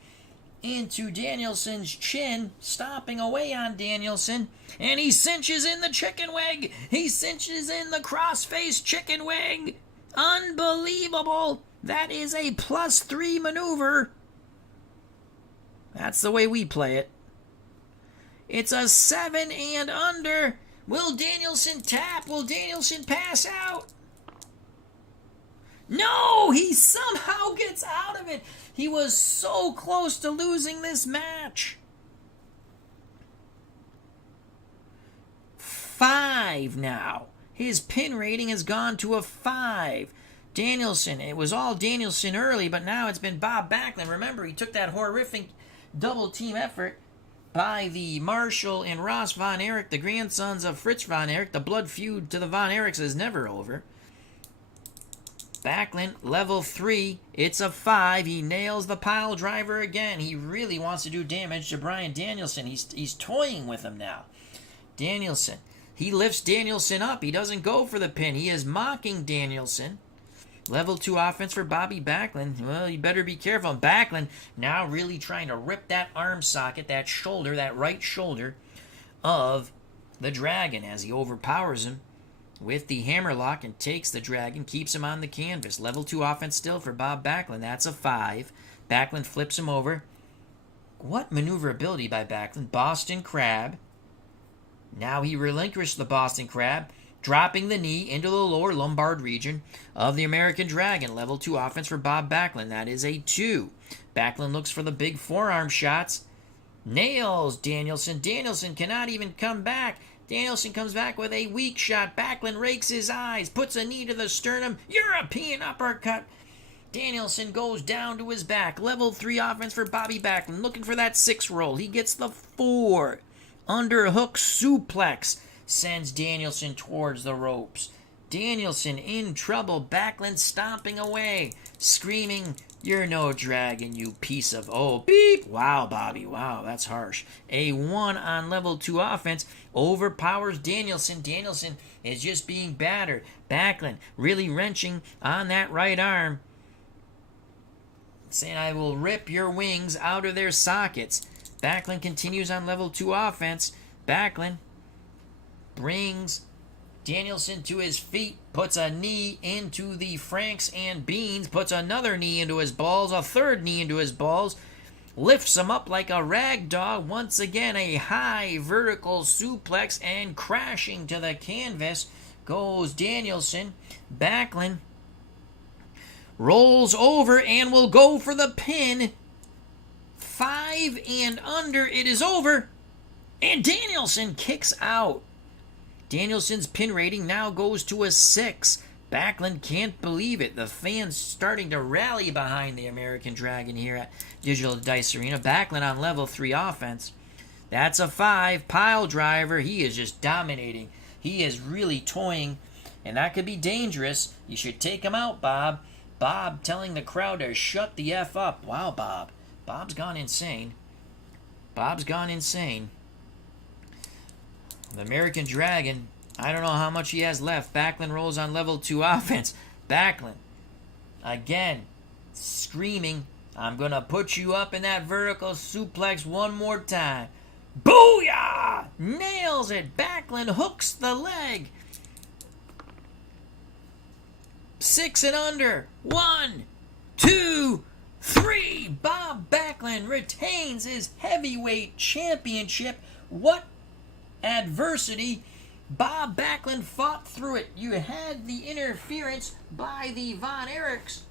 into Danielson's chin, stomping away on Danielson, and he cinches in the chicken wing. He cinches in the crossface chicken wing. Unbelievable. That is a +3 maneuver. That's the way we play it. It's a 7 and under. Will Danielson tap? Will Danielson pass out? No, he somehow gets out of it. He was so close to losing this match. 5 now. His pin rating has gone to a 5. Danielson, it was all Danielson early, but now it's been Bob Backlund. Remember, he took that horrific double team effort by the Marshall and Ross Von Erich, the grandsons of Fritz Von Erich. The blood feud to the Von Erichs is never over. Backlund, level 3. It's a 5. He nails the pile driver again. He really wants to do damage to Bryan Danielson. He's toying with him now. Danielson. He lifts Danielson up. He doesn't go for the pin. He is mocking Danielson. Level 2 offense for Bobby Backlund. Well, you better be careful. Backlund now really trying to rip that arm socket, that shoulder, that right shoulder of the Dragon as he overpowers him with the hammerlock and takes the Dragon, keeps him on the canvas. Level 2 offense still for Bob Backlund. That's a 5. Backlund flips him over. What maneuverability by Backlund. Boston Crab. Now he relinquished the Boston Crab, dropping the knee into the lower lumbar region of the American Dragon. Level 2 offense for Bob Backlund. That is a 2. Backlund looks for the big forearm shots. Nails Danielson. Danielson cannot even come back. Danielson comes back with a weak shot. Backlund rakes his eyes, puts a knee to the sternum. European uppercut. Danielson goes down to his back. Level 3 offense for Bobby Backlund. Looking for that 6 roll. He gets the 4. Underhook suplex sends Danielson towards the ropes. Danielson in trouble. Backlund stomping away, screaming, "You're no dragon, you piece of beep." Wow, Bobby. Wow, that's harsh. A 1 on level 2 offense overpowers Danielson. Danielson is just being battered. Backlund really wrenching on that right arm, saying, "I will rip your wings out of their sockets." Backlund continues on level 2 offense. Backlund brings Danielson to his feet, puts a knee into the Franks and Beans, puts another knee into his balls, a third knee into his balls, lifts him up like a rag doll. Once again, a high vertical suplex, and crashing to the canvas goes Danielson. Backlund rolls over and will go for the pin. 5 and under. It is over. And Danielson kicks out. Danielson's pin rating now goes to a 6. Backlund can't believe it. The fans starting to rally behind the American Dragon here at Digital Dice Arena. Backlund on level 3 offense. That's a 5. Pile driver. He is just dominating. He is really toying, and that could be dangerous. You should take him out, Bob. Bob telling the crowd to shut the F up. Wow, Bob. Bob's gone insane. Bob's gone insane. The American Dragon, I don't know how much he has left. Backlund rolls on level 2 offense. Backlund, again, screaming, "I'm going to put you up in that vertical suplex one more time." Booyah! Nails it. Backlund hooks the leg. 6 and under. 1, 2, 3. Bob Backlund retains his heavyweight championship. What adversity. Bob Backlund fought through it. You had the interference by the Von Erichs,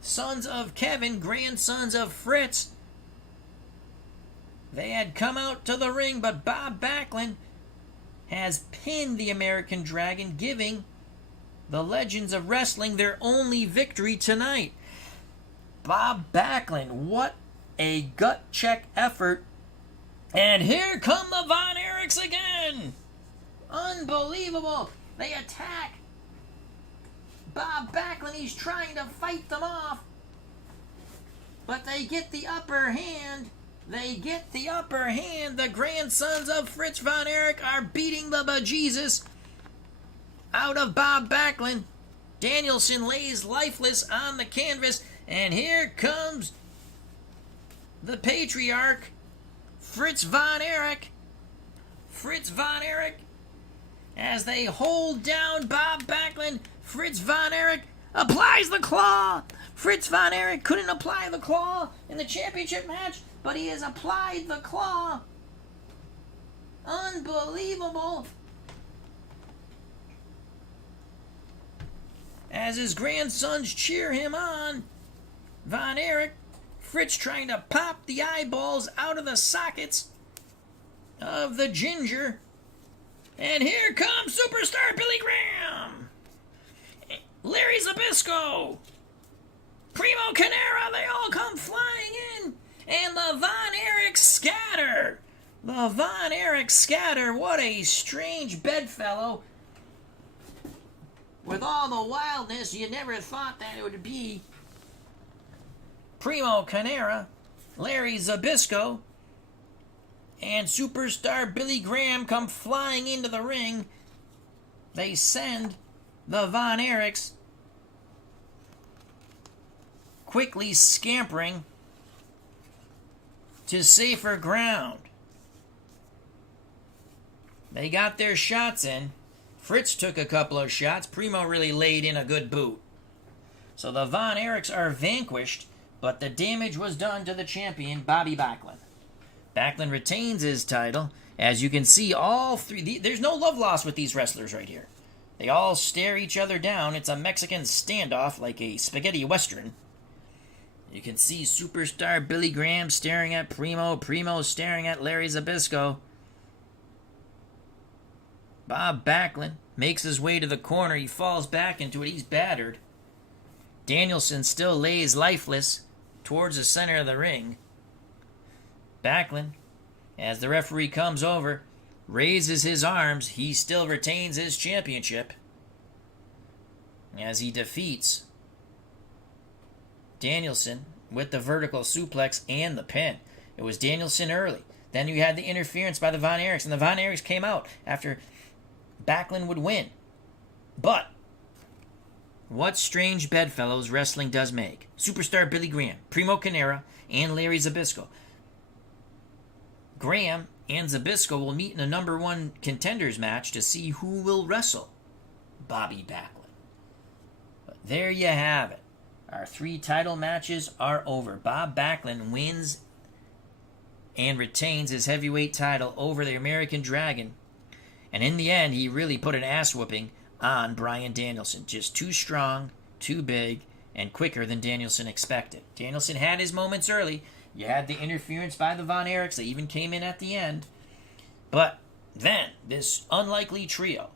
sons of Kevin, grandsons of Fritz. They had come out to the ring, but Bob Backlund has pinned the American Dragon, giving the Legends of Wrestling their only victory tonight. Bob Backlund, what a gut check effort. And here come the Von Erichs again. Unbelievable. They attack Bob Backlund. He's trying to fight them off. But they get the upper hand. The grandsons of Fritz Von Erich are beating the bejesus out of Bob Backlund. Danielson lays lifeless on the canvas. And here comes the patriarch, Fritz Von Erich. As they hold down Bob Backlund, Fritz Von Erich applies the claw. Fritz Von Erich couldn't apply the claw in the championship match, but he has applied the claw. Unbelievable. As his grandsons cheer him on, Von Erich, Fritz trying to pop the eyeballs out of the sockets of the ginger. And here comes superstar Billy Graham, Larry Zbyszko, Primo Carnera. They all come flying in. And the Von Erich scatter. What a strange bedfellow. With all the wildness, you never thought that it would be Primo Carnera, Larry Zbyszko, and superstar Billy Graham come flying into the ring. They send the Von Erichs quickly scampering to safer ground. They got their shots in. Fritz took a couple of shots. Primo really laid in a good boot. So the Von Erichs are vanquished, but the damage was done to the champion, Bobby Backlund. Backlund retains his title. As you can see, all three... There's no love lost with these wrestlers right here. They all stare each other down. It's a Mexican standoff, like a spaghetti western. You can see superstar Billy Graham staring at Primo. Primo staring at Larry Zbyszko. Bob Backlund makes his way to the corner. He falls back into it. He's battered. Danielson still lays lifeless towards the center of the ring. Backlund, as the referee comes over, raises his arms. He still retains his championship as he defeats Danielson with the vertical suplex and the pin. It was Danielson early. Then you had the interference by the Von Erichs, and the Von Erichs came out after Backlund would win. But what strange bedfellows wrestling does make. Superstar Billy Graham, Primo Carnera, and Larry Zbyszko. Graham and Zbyszko will meet in a number one contenders match to see who will wrestle Bobby Backlund. But there you have it. Our 3 title matches are over. Bob Backlund wins and retains his heavyweight title over the American Dragon. And in the end, he really put an ass whooping on Bryan Danielson. Just too strong, too big, and quicker than Danielson expected. Danielson had his moments early. You had the interference by the Von Erichs. They even came in at the end. But then, this unlikely trio,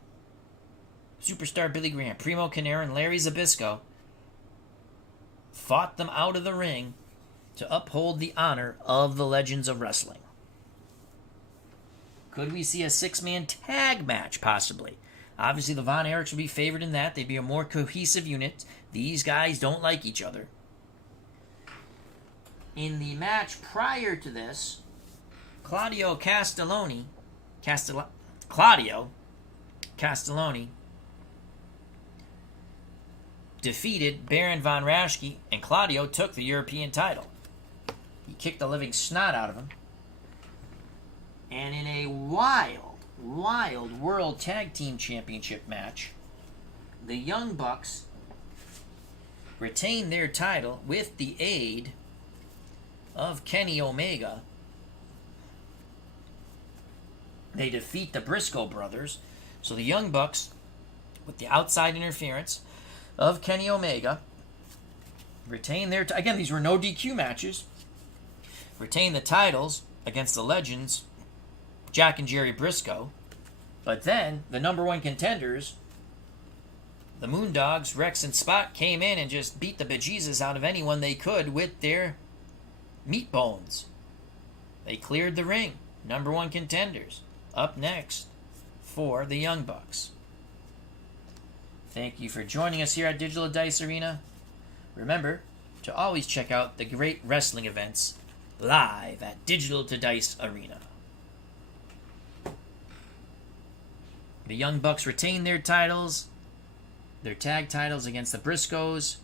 superstar Billy Graham, Primo Carnera, and Larry Zbyszko, fought them out of the ring to uphold the honor of the Legends of Wrestling. Could we see a 6-man tag match, possibly? Obviously, the Von Erichs would be favored in that. They'd be a more cohesive unit. These guys don't like each other. In the match prior to this, Claudio Castagnoli defeated Baron von Raschke, and Claudio took the European title. He kicked the living snot out of him. And in a wild World Tag Team Championship match, the Young Bucks retained their title with the aid of Kenny Omega. They defeat the Brisco brothers. So the Young Bucks, with the outside interference of Kenny Omega, retain their... Again, these were no DQ matches. Retain the titles against the Legends, Jack and Jerry Brisco. But then, the number one contenders The Moondogs, Rex and Spot, came in and just beat the bejesus out of anyone they could with their meat bones. They cleared the ring. Number one contenders. Up next for the Young Bucks. Thank you for joining us here at Digital Dice Arena. Remember to always check out the great wrestling events live at Digital Dice Arena. The Young Bucks retain their titles, their tag titles against the Briscos.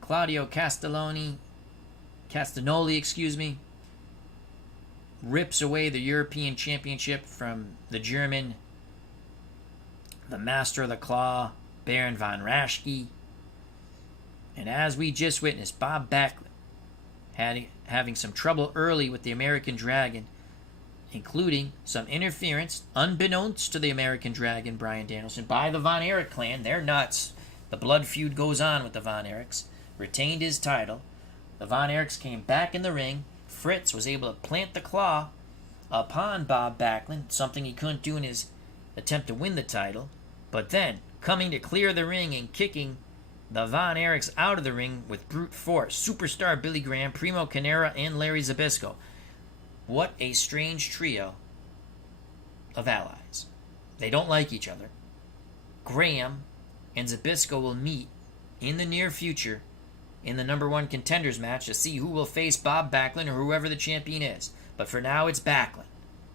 Claudio Castagnoli, rips away the European Championship from the German, the Master of the Claw, Baron von Raschke. And as we just witnessed, Bob Backlund having some trouble early with the American Dragon, including some interference, unbeknownst to the American Dragon, Bryan Danielson, by the Von Erich clan. They're nuts. The blood feud goes on with the Von Erichs. Retained his title. The Von Erichs came back in the ring. Fritz was able to plant the claw upon Bob Backlund, something he couldn't do in his attempt to win the title. But then, coming to clear the ring and kicking the Von Erichs out of the ring with brute force, superstar Billy Graham, Primo Carnera, and Larry Zbyszko. What a strange trio of allies. They don't like each other. Graham and Zbyszko will meet in the near future in the number one contenders match to see who will face Bob Backlund or whoever the champion is. But for now, it's Backlund.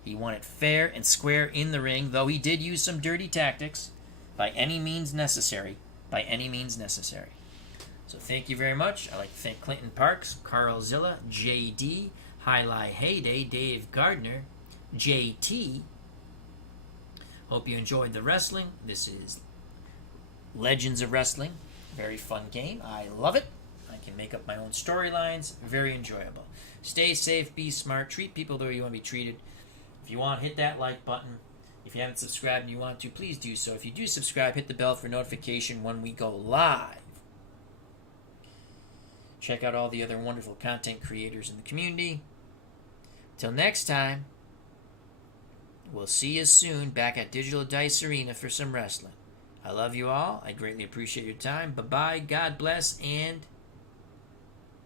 He won it fair and square in the ring, though he did use some dirty tactics. By any means necessary. By any means necessary. So thank you very much. I'd like to thank Clinton Parks, Carl Zilla, JD, Highlight Heyday, Dave Gardner, JT. Hope you enjoyed the wrestling. This is Legends of Wrestling. Very fun game. I love it. I can make up my own storylines. Very enjoyable. Stay safe, be smart, treat people the way you want to be treated. If you want, hit that like button. If you haven't subscribed and you want to, please do so. If you do subscribe, hit the bell for notification when we go live. Check out all the other wonderful content creators in the community. Till next time, we'll see you soon back at Digital Dice Arena for some wrestling. I love you all. I greatly appreciate your time. Bye-bye. God bless and